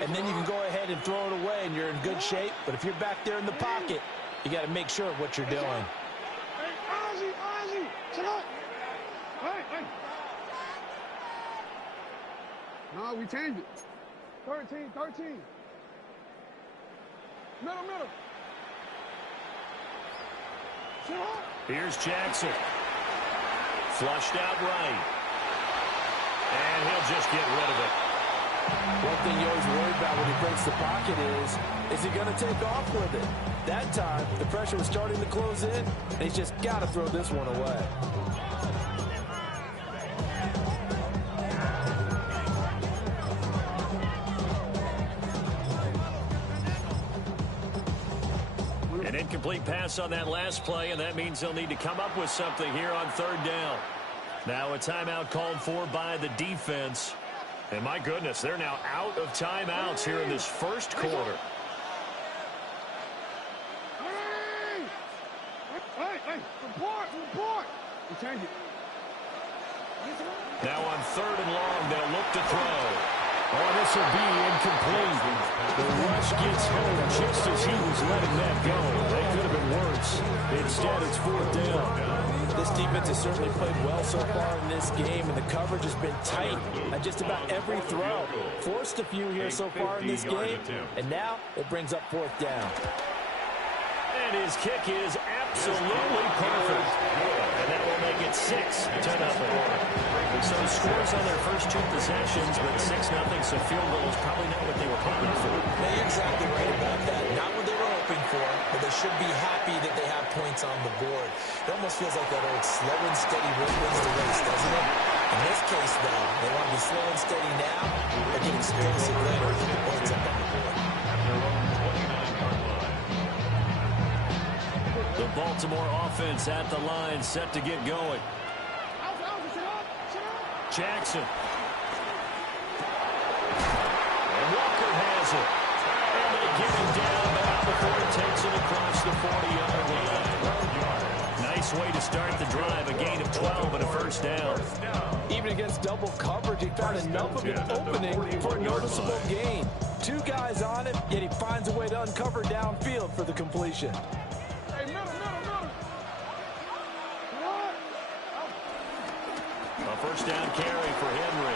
and then you can go ahead and throw it away, and you're in good shape. But if you're back there in the pocket, you got to make sure of what you're doing. Hey, Ozzie, sit up. Hey. No, we changed it. 13. Middle. Here's Jackson. Flushed out right. And he'll just get rid of it. One thing you always worry about when he breaks the pocket is he going to take off with it? That time, the pressure was starting to close in, and he's just got to throw this one away. An incomplete pass on that last play, and that means they'll need to come up with something here on 3rd down. Now a timeout called for by the defense. And my goodness, they're now out of timeouts here in this first quarter. Hey, report. We change it. Now on 3rd and long, they'll look to throw. Oh, this will be incomplete. The rush gets home just as he was letting that go. That could have been worse. Instead, it's 4th down. This defense has certainly played well so far in this game, and the coverage has been tight at just about every throw. Forced a few here so far in this game, and now it brings up 4th down. And his kick is absolutely perfect. And that will make it 6-0. So scores on their first 2 possessions, but 6-0, so field goal is probably not what they were hoping for. You're exactly right about that. Not what they were hoping for, but they should be happy that they have points on the board. It almost feels like that old slow and steady wins the race, doesn't it? In this case, though, they want to be slow and steady now, but get explosive later with the points up on the board. The Baltimore offense at the line, set to get going. Jackson. And Walker has it. And they get him down now before he takes it across the 40-yard line. Nice way to start the drive. A gain of 12 and a 1st down. Even against double coverage, he found enough of an opening for a noticeable gain. 2 guys on him, yet he finds a way to uncover downfield for the completion. A 1st down carry for Henry.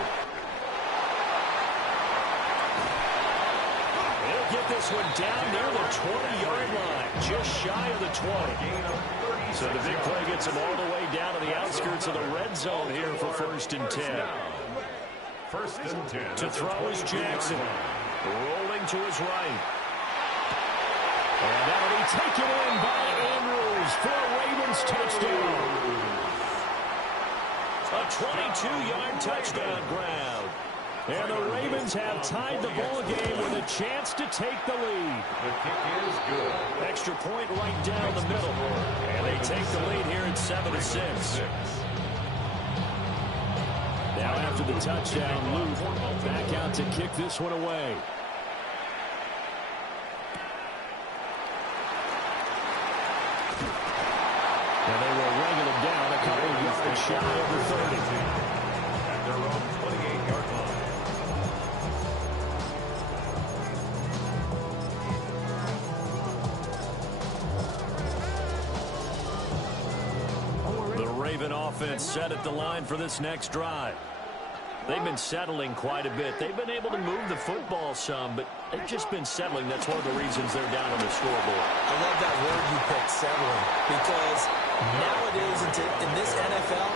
He'll get this one down near the 20-yard line, just shy of the 20. So the big play gets him all the way down to the outskirts of the red zone here for 1st and 10. 1st and 10. To throw is Jackson. Rolling to his right. And that'll be taken in by Andrews for a Ravens touchdown. A 22-yard touchdown grab. And the Ravens have tied the ball game with a chance to take the lead. The kick is good. Extra point right down the middle. And they take the lead here at 7-6. Now after the touchdown, Luke back out to kick this one away. And they will wrangle him down a couple of yards shy of the 30. At their own 28-yard line. The Raven offense set at the line for this next drive. They've been settling quite a bit. They've been able to move the football some, but they've just been settling. That's one of the reasons they're down on the scoreboard. I love that word you picked, settling, because nowadays in this NFL,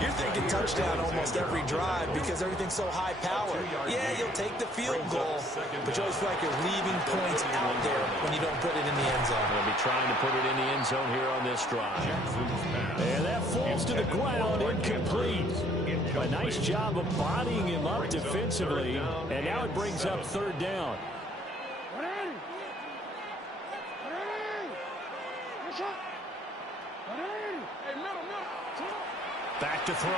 you're thinking touchdown almost every drive because everything's so high power. Yeah, you'll take the field goal, but you always feel like you're leaving points out there when you don't put it in the end zone. They'll be trying to put it in the end zone here on this drive. And that falls to the ground, incomplete. A nice job of bodying him up defensively, and now it brings up third down. Back to throw.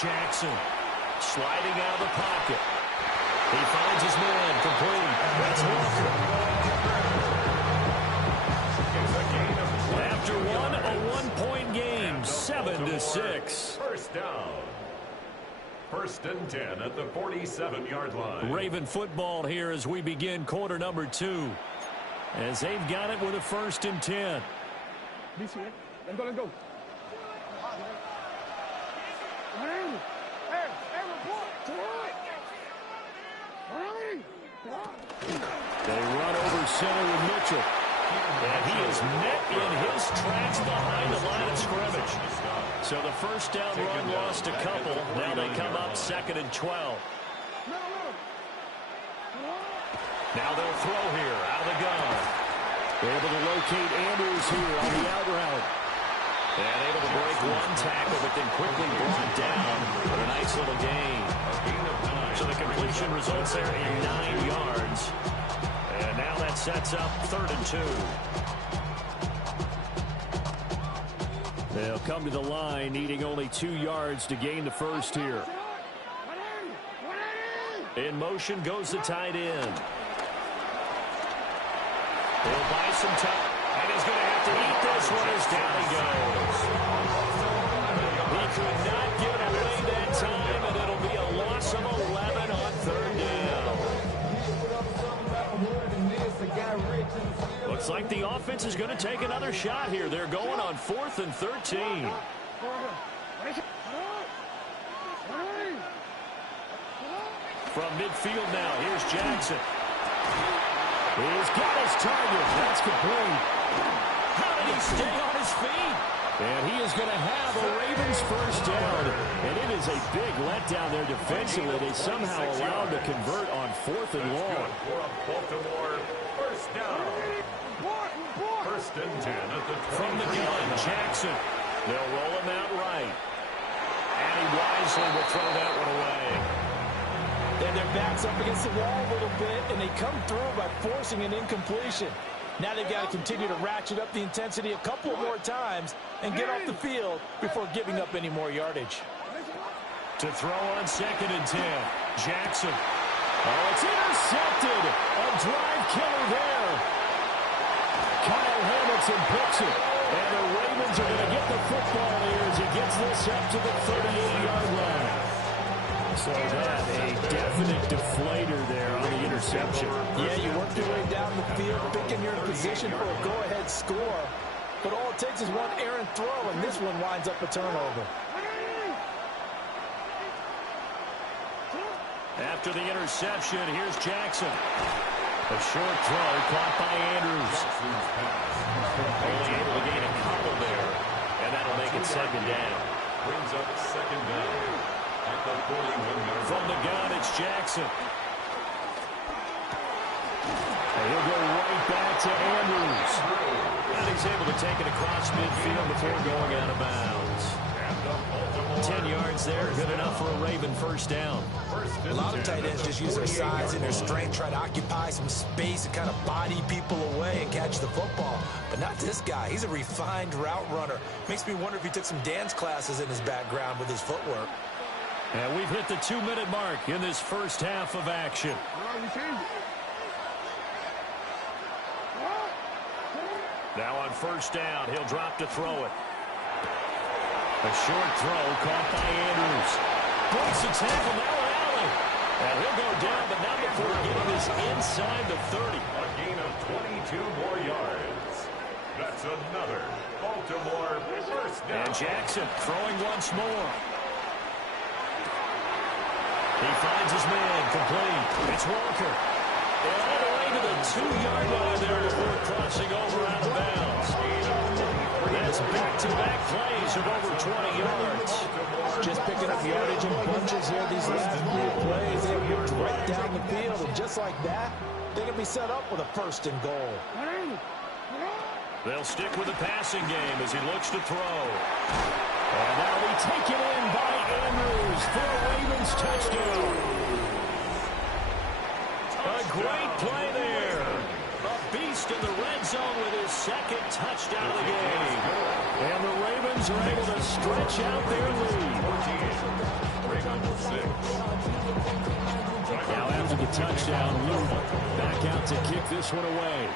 Jackson sliding out of the pocket. He finds his man complete. That's Walker. After one, a one-point game, 7-6. First down. First and 10 at the 47-yard line. Raven football here as we begin quarter number 2. As they've got it with a 1st and 10. Let's go, let's go. They run over center with Mitchell. And he is met in his tracks behind the line of scrimmage. So the first down run lost a couple. Now they come up 2nd and 12. Now they'll throw here out of the gun. They're able to locate Andrews here on the out route. And able to break one tackle, but then quickly brought down for a nice little gain. So the completion results there in 9 yards. And now that sets up 3rd and 2. They'll come to the line, needing only 2 yards to gain the first here. In motion goes the tight end. He'll buy some time, and he's going to have to eat this one as down he goes. He could not get away that time, and it'll be a loss of 11 on 3rd down. Looks like the offense is going to take another shot here. They're going on 4th and 13. From midfield now, here's Jackson. He's got his target. That's complete. How did he stay on his feet? And he is going to have a Ravens first down. And it is a big letdown there defensively. They somehow allowed to convert on 4th and long. Baltimore, first down. First and 10 at the 20. From the gun, Jackson. They'll roll him out right. And he wisely will throw that one away. And their backs up against the wall a little bit, and they come through by forcing an incompletion. Now they've got to continue to ratchet up the intensity a couple more times and get off the field before giving up any more yardage. To throw on 2nd and 10, Jackson. Oh, it's intercepted. A drive killer there. Kyle Hamilton picks it. And the Ravens are going to get the football here as he gets this up to the 38-yard line. So that a definite deflator there on the interception. Yeah, you work your way down the field, thinking you're in position for a go-ahead score. But all it takes is one errant throw, and this one winds up a turnover. After the interception, here's Jackson. A short throw caught by Andrews. Only able to gain a couple there, and that'll make it 2nd down. Brings up 2nd down. At the 41-yard. From the gun, it's Jackson. And he'll go right back to Andrews. And he's able to take it across midfield before going out of bounds. And the Baltimore 10 yards there, good enough for a Raven first down. A lot of tight ends just use their size and their strength, try to occupy some space and kind of body people away and catch the football. But not this guy. He's a refined route runner. Makes me wonder if he took some dance classes in his background with his footwork. And we've hit the 2-minute mark in this first half of action. Now on first down, he'll drop to throw it. A short throw caught by Andrews. Breaks the tackle now in Allen. And he'll go down, but not before getting this inside the 30. A gain of 22 more yards. That's another Baltimore first down. And Jackson throwing once more. He finds his man complete. It's Walker. And all the way to the 2-yard line there before crossing over out of bounds. That's back-to-back plays of over 20 yards. Just picking up yardage in bunches here. These last few plays, they moved right down the field. And just like that, they're going to be set up with a first and goal. They'll stick with the passing game as he looks to throw. And that'll be taken in by Andrews for a Ravens touchdown. A great play there. A beast in the red zone with his second touchdown of the game. And the Ravens are able to stretch out their lead. Now after the touchdown, Luke back out to kick this one away.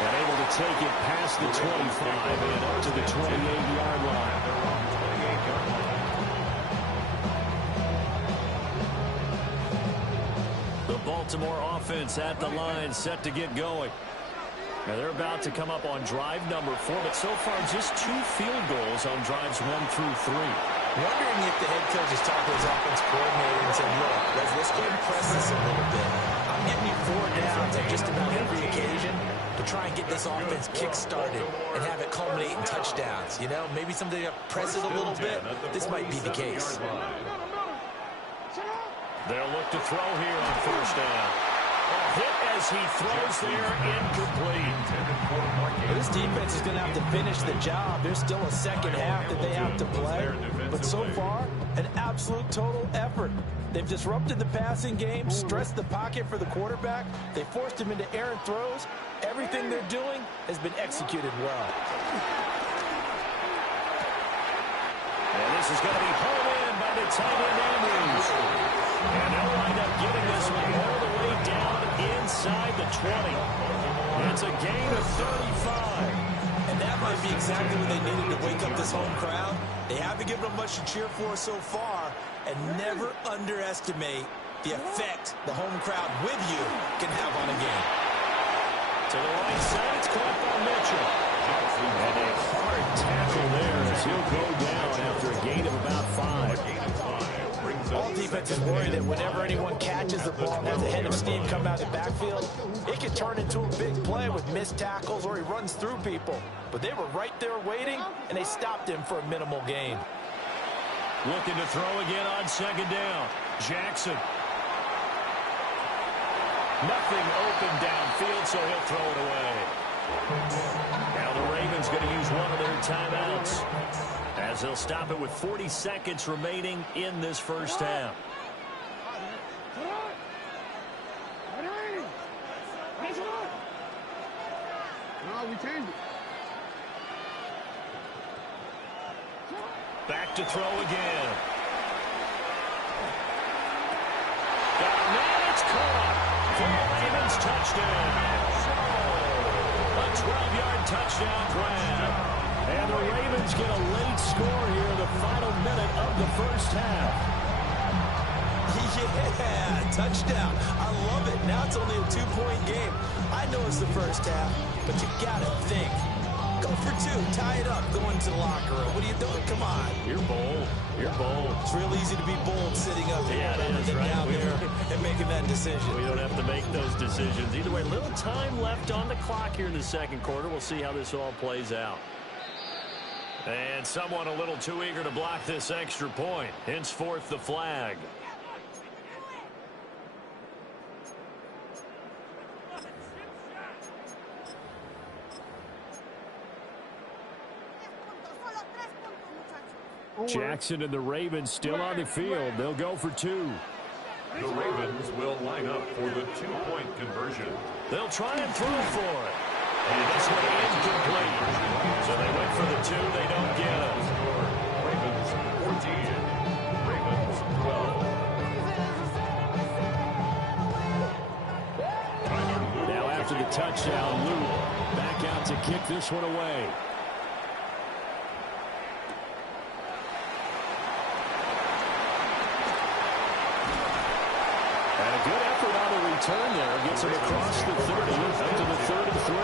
And able to take it past the 25 and up to the 28-yard line. The Baltimore offense at the line, set to get going. Now they're about to come up on drive number 4, but so far just 2 field goals on drives 1 through 3. Wondering if the head coach is talking to his offense coordinator and said, look, let's go and press this a little bit. I'm giving you 4 downs on just about every occasion to try and get this offense kick-started and have it culminate in touchdowns. You know, maybe somebody to press it a little bit. This might be the case. They'll look to throw here on first down. A hit as he throws there, incomplete. This defense is going to have to finish the job. There's still a second half that they have to play. But so far, an absolute total effort. They've disrupted the passing game, stressed the pocket for the quarterback. They forced him into errant throws. Everything they're doing has been executed well. And this is going to be hauled in by the tight end Andrews. And they'll wind up getting this one all the way down inside the 20. It's a gain of 35. And that might be exactly what they needed to wake up this home crowd. They haven't given them much to cheer for so far. And never underestimate the effect the home crowd with you can have on a game. To the right side, it's caught by Mitchell. And a hard tackle there as he'll go down after a gain of about 5. All defenses worry that whenever anyone catches the ball and has a head of steam come out of the backfield, it can turn into a big play with missed tackles or he runs through people. But they were right there waiting, and they stopped him for a minimal gain. Looking to throw again on second down. Jackson. Nothing open downfield, so he'll throw it away. Now the Ravens going to use one of their timeouts as they'll stop it with 40 seconds remaining in this first half. We changed it. Back to throw again. Got a man, it's caught for a Ravens touchdown. A 12-yard touchdown grab. And the Ravens get a late score here in the final minute of the first half. Yeah, touchdown. I love it. Now it's only a 2-point game. I know it's the first half, but you got to think. Go for 2. Tie it up. Go into the locker room. What are you doing? Come on. You're bold. You're bold. It's real easy to be bold sitting up here rather than down there and making that decision. We don't have to make those decisions. Either way, little time left on the clock here in the second quarter. We'll see how this all plays out. And someone a little too eager to block this extra point. Henceforth, the flag. Jackson and the Ravens still on the field. They'll go for 2. The Ravens will line up for the 2-point conversion. They'll try and throw for it. And this one incomplete. So they went for the 2. They don't get it. Ravens 14. Ravens 12. Now after the touchdown, Luke back out to kick this one away. And a good effort on the return there. Gets him across the 30 up to the 33.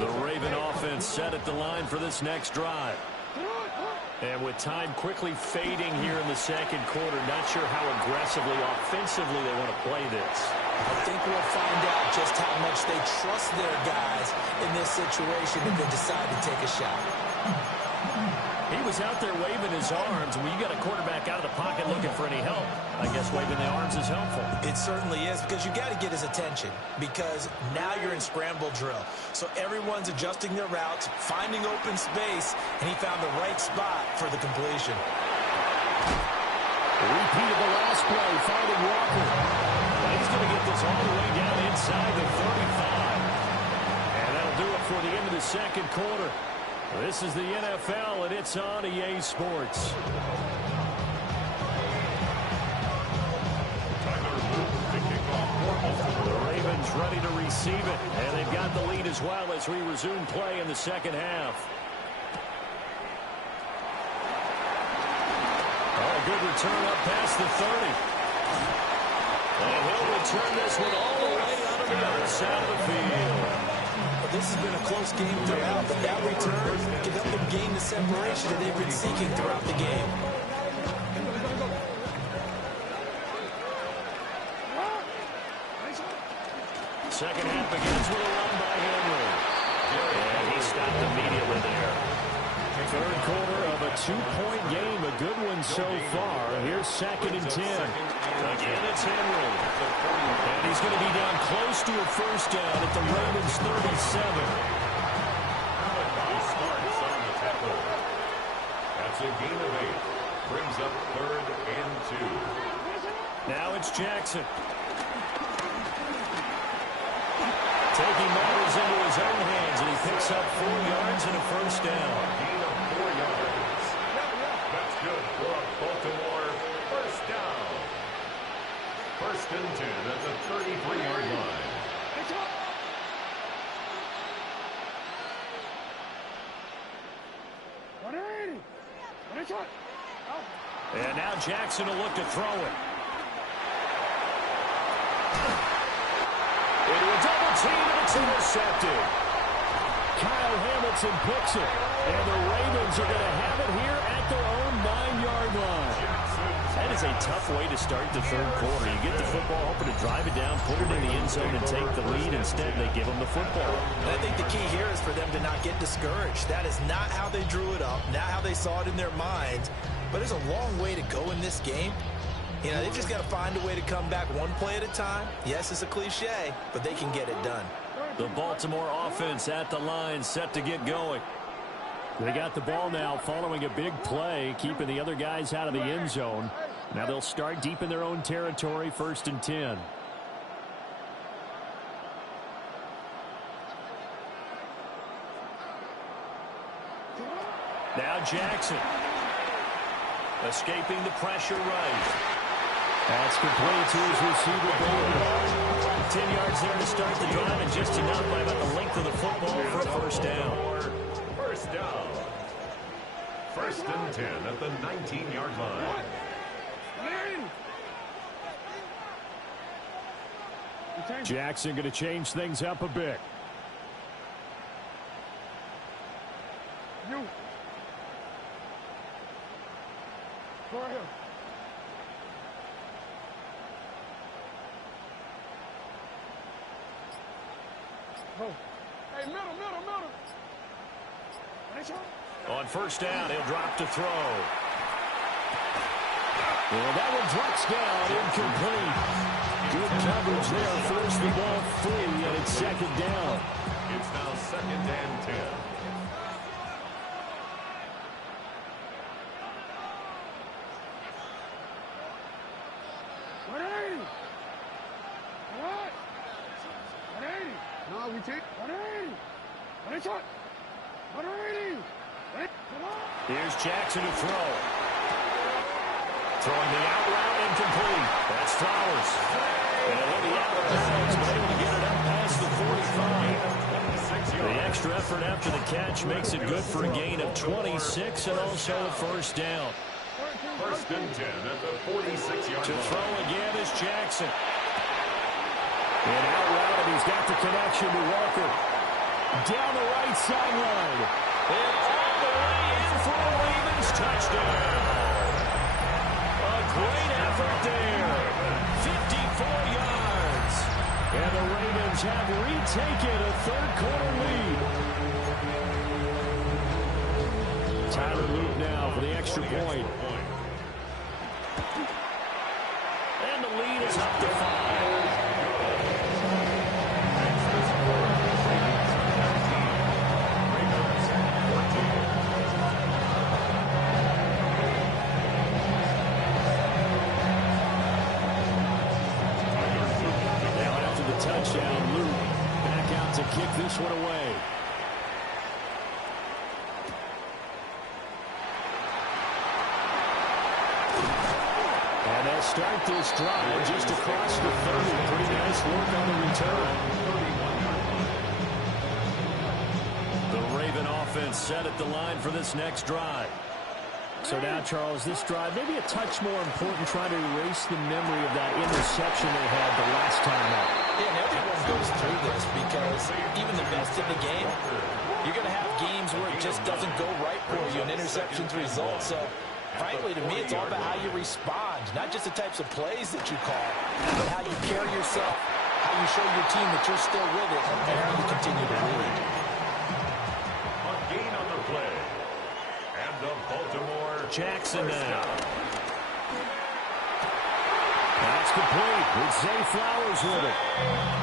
The Raven offense set at the line for this next drive. And with time quickly fading here in the second quarter, not sure how aggressively, offensively they want to play this. I think we'll find out just how much they trust their guys in this situation if they decide to take a shot. He was out there waving his arms. When you got a quarterback out of the pocket looking for any help, I guess waving the arms is helpful. It certainly is, because you got to get his attention, because now you're in scramble drill. So everyone's adjusting their routes, finding open space, and he found the right spot for the completion. A repeat of the last play, finding Walker. He's going to get this all the way down inside the 35. And that'll do it for the end of the second quarter. This is the NFL, and it's on EA Sports. The Ravens ready to receive it, and they've got the lead as well as we resume play in the second half. Oh, a good return up past the 30. And he'll return this one all the way out of the other side of the field. This has been a close game throughout, but that return can help them gain the separation that they've been seeking throughout the game. Second half begins with a run by Henry. And he stopped immediately there. Third quarter of a 2-point game, a good one so far. Here's 2nd and 10. Again, it's Henry. And he's going to be down close to a first down at the Ravens 37. He starts on the tackle. That's a gain of 8. Brings up 3rd and 2. Now it's Jackson. Taking matters into his own hands, and he picks up 4 yards and a first down. Gain of 4 yards. That's good for a Baltimore first down. 1st and 10 at the 33-yard line. And now Jackson will look to throw it. Into a double team, and it's intercepted. Kyle Hamilton picks it, and the Ravens are going to have it here at their own 9-yard line. That is a tough way to start the third quarter. You get the football, hoping to drive it down, put it in the end zone, and take the lead. Instead, they give them the football. And I think the key here is for them to not get discouraged. That is not how they drew it up, not how they saw it in their minds. But there's a long way to go in this game. You know, they've just got to find a way to come back one play at a time. Yes, it's a cliche, but they can get it done. The Baltimore offense at the line, set to get going. They got the ball now following a big play, keeping the other guys out of the end zone. Now they'll start deep in their own territory, 1st and 10. Now Jackson. Escaping the pressure right. That's complete to his receiver, Boyd. 10 yards there to start the drive, and just enough by about the length of the football for a first down. First down. 1st and 10 at the 19-yard line. Jackson going to change things up a bit. Go ahead. Go. Hey, middle. On first down, he'll drop to throw. Well, that one drops down, incomplete. Good coverage there, forced the ball free, and it's 2nd down. It's now 2nd and 10. No, we take 180. 180. Here's Jackson to throw. Throwing the out route incomplete. That's Flowers. And he'll be out of bounds, but able to get it up past the 45. The extra effort after the catch makes it good for a gain of 26 and also a first down. 1st and 10 at the 46-yard To line. throw again is Jackson. And out route, and he's got the connection to Walker. Down the right sideline. And all the way in for a Ravens touchdown. A great effort there. 54 yards. And the Ravens have retaken a third-quarter lead. Tyler Luke now for the extra point. And the lead is up to 5. Touchdown, Luke back out to kick this one away. And they'll start this drive just across the 30. Pretty nice work on the return. The Raven offense set at the line for this next drive. So now, Charles, this drive maybe a touch more important, trying to erase the memory of that interception they had the last time out. Yeah, and everyone goes through this because even the best in the game, you're going to have games where it just doesn't go right for you, and interceptions result. So, frankly, to me, it's all about how you respond, not just the types of plays that you call, but how you carry yourself, how you show your team that you're still with it, and how you continue to lead. A gain on the play. And the Baltimore Jackson now. That's complete with Zay Flowers with it.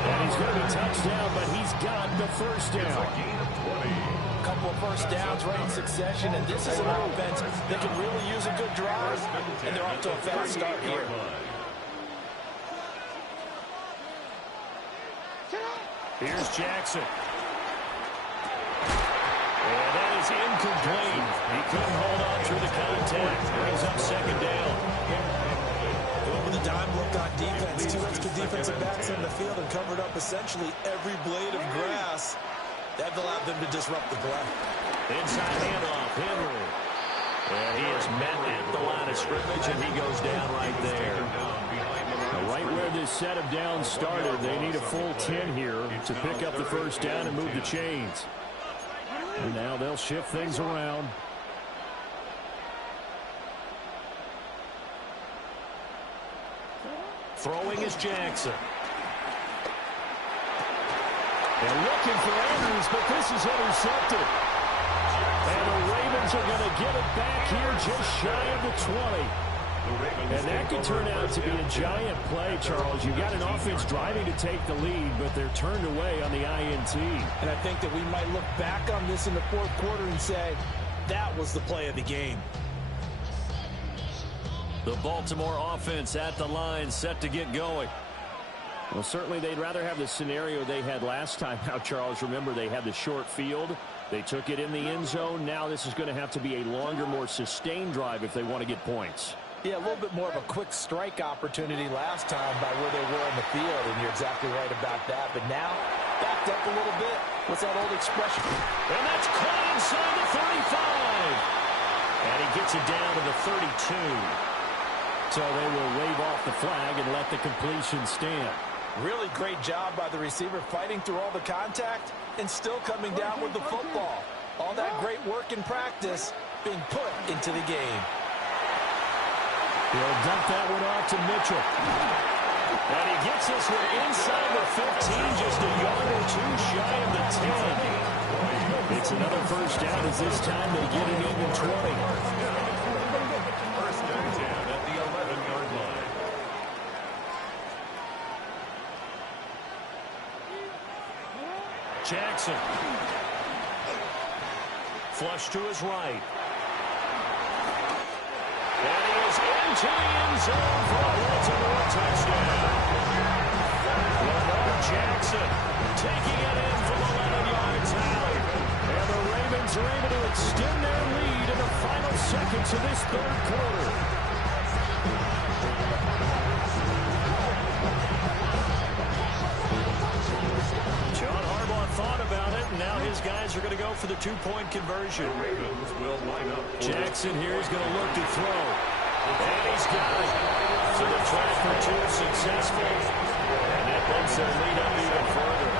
And he's going to be touched down, but he's got the first down. It's a gain of 20. A couple of first downs right in succession, and this is an offense that can really use a good drive, and they're off to a fast start here. Here's Jackson. And that is incomplete. He couldn't hold on through the contact. Brings up second down. With a dime look on defense, 2 extra defensive backs in the field and covered up essentially every blade of grass. That allowed them to disrupt the play. Inside handoff, Henry. And he is met at the line of scrimmage, and he goes down right there. Now, right where this set of downs started, they need a full 10 here to pick up the first down and move the chains. And now they'll shift things around. Throwing is Jackson. They're looking for Andrews, but this is intercepted. And the Ravens are going to get it back here just shy of the 20. And that could turn out to be a giant play, Charles. You've got an offense driving to take the lead, but they're turned away on the INT. And I think that we might look back on this in the fourth quarter and say, that was the play of the game. The Baltimore offense at the line, set to get going. Well, certainly they'd rather have the scenario they had last time out, Charles. Remember, they had the short field. They took it in the end zone. Now this is going to have to be a longer, more sustained drive if they want to get points. Yeah, a little bit more of a quick strike opportunity last time by where they were in the field, and you're exactly right about that. But now, backed up a little bit. What's that old expression? And that's caught inside the 35. And he gets it down to the 32. So they will wave off the flag and let the completion stand. Really great job by the receiver fighting through all the contact and still coming down with the football. All that great work in practice being put into the game. He'll dump that one off to Mitchell. And he gets this one inside the 15, just a yard or two shy of the 10. It's another first down as this time they get an even 20. First and 10 at the 11-yard line. Jackson. Flush to his right. And he is into the end zone for a Baltimore touchdown. Lamar Jackson taking it in from 11 yards out. And the Ravens are able to extend their lead in the final seconds of this third quarter. John Harbaugh thought about it, and now his guys are going to go for the two-point conversion. Jackson here is going to look to throw. And he's got it. So the try for two is successful. And that bumps their lead up even further.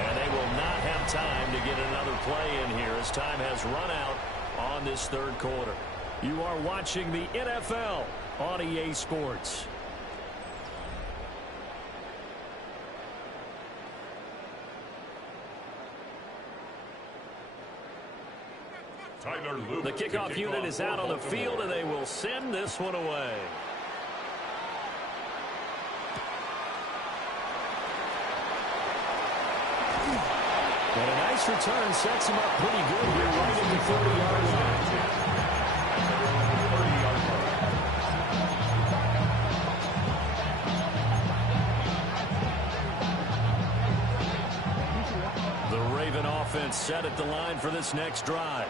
And they will not have time to get another play in here as time has run out on this third quarter. You are watching the NFL on EA Sports. The kickoff unit is out on the field, and they will send this one away. And a nice return sets him up pretty good here right at the 30-yard line. The Raven offense set at the line for this next drive.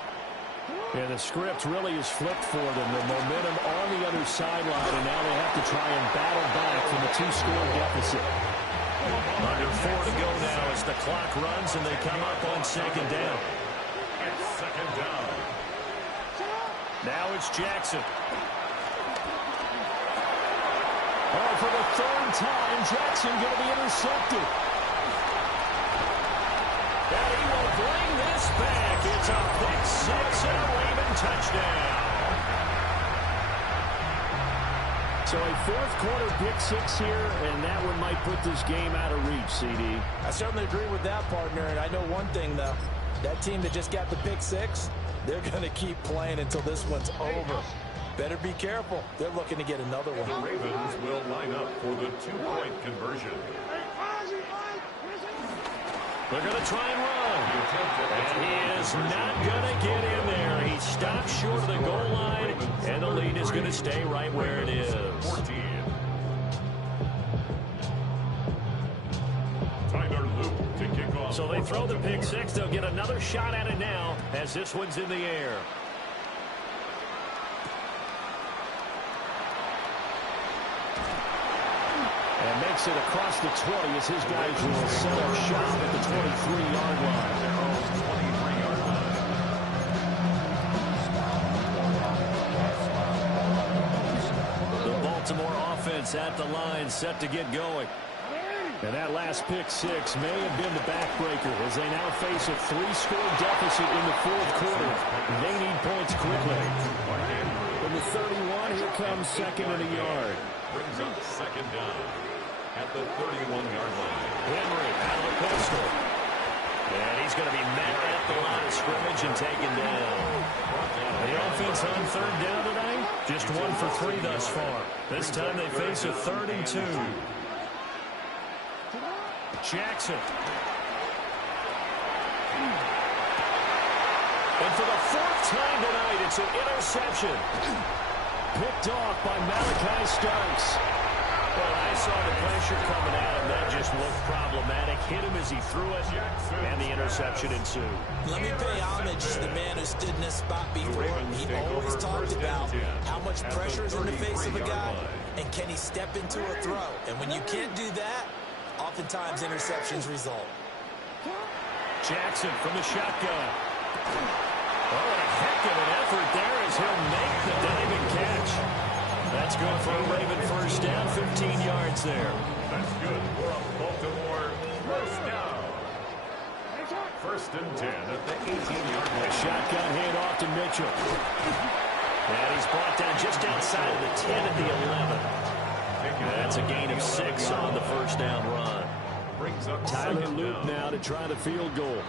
And the script really is flipped for them. The momentum on the other sideline, and now they have to try and battle back from a two-score deficit. Under 4 to go now as the clock runs, and they come up on second down. It's second down. Now it's Jackson. Oh, for the third time, Jackson going to be intercepted. And he will bring this back. It's a pick six and a Raven touchdown. So a fourth quarter pick six here, and that one might put this game out of reach, CD. I certainly agree with that, partner. And I know one thing, though. That team that just got the pick six, they're going to keep playing until this one's over. Better be careful. They're looking to get another one. The Ravens will line up for the two-point conversion. They're going to try and run. And he is not going to get in there. He stops short of the goal line, and the lead is going to stay right where it is. 14. Tyler Luke to kick off. So they throw the pick six. They'll get another shot at it now as this one's in the air. And makes it across the 20 as his guys will set up shop at the 23-yard line. The Baltimore offense at the line set to get going. And that last pick six may have been the backbreaker as they now face a 3-score deficit in the fourth quarter. They need points quickly. From the 31, here comes second and a yard. Brings up second down at the 31-yard line. Henry out of the pistol. And he's going to be met at the line of scrimmage and taken down. The offense on third down tonight, just 1 for 3 thus far. This time they face a 3rd and 2. Jackson. And for the 4th time tonight, it's an interception. Picked off by Malachi Starks. Well, I saw the pressure coming at him. That just looked problematic. Hit him as he threw it, and the interception ensued. Let me pay homage to the man who stood in this spot before. He always talked about how much pressure is in the face of a guy, and can he step into a throw. And when you can't do that, oftentimes interceptions result. Jackson from the shotgun. Oh, what a heck of an effort there as he'll make the diving catch. That's good for a Raven first down, 15 yards there. That's good for a Baltimore first down. First and 10 at the 18-yard line. Shotgun handoff to Mitchell. And he's brought down just outside of the 10 at the 11. That's a gain of 6 on the first down run. Brings up Tyler Luke now to try the field goal.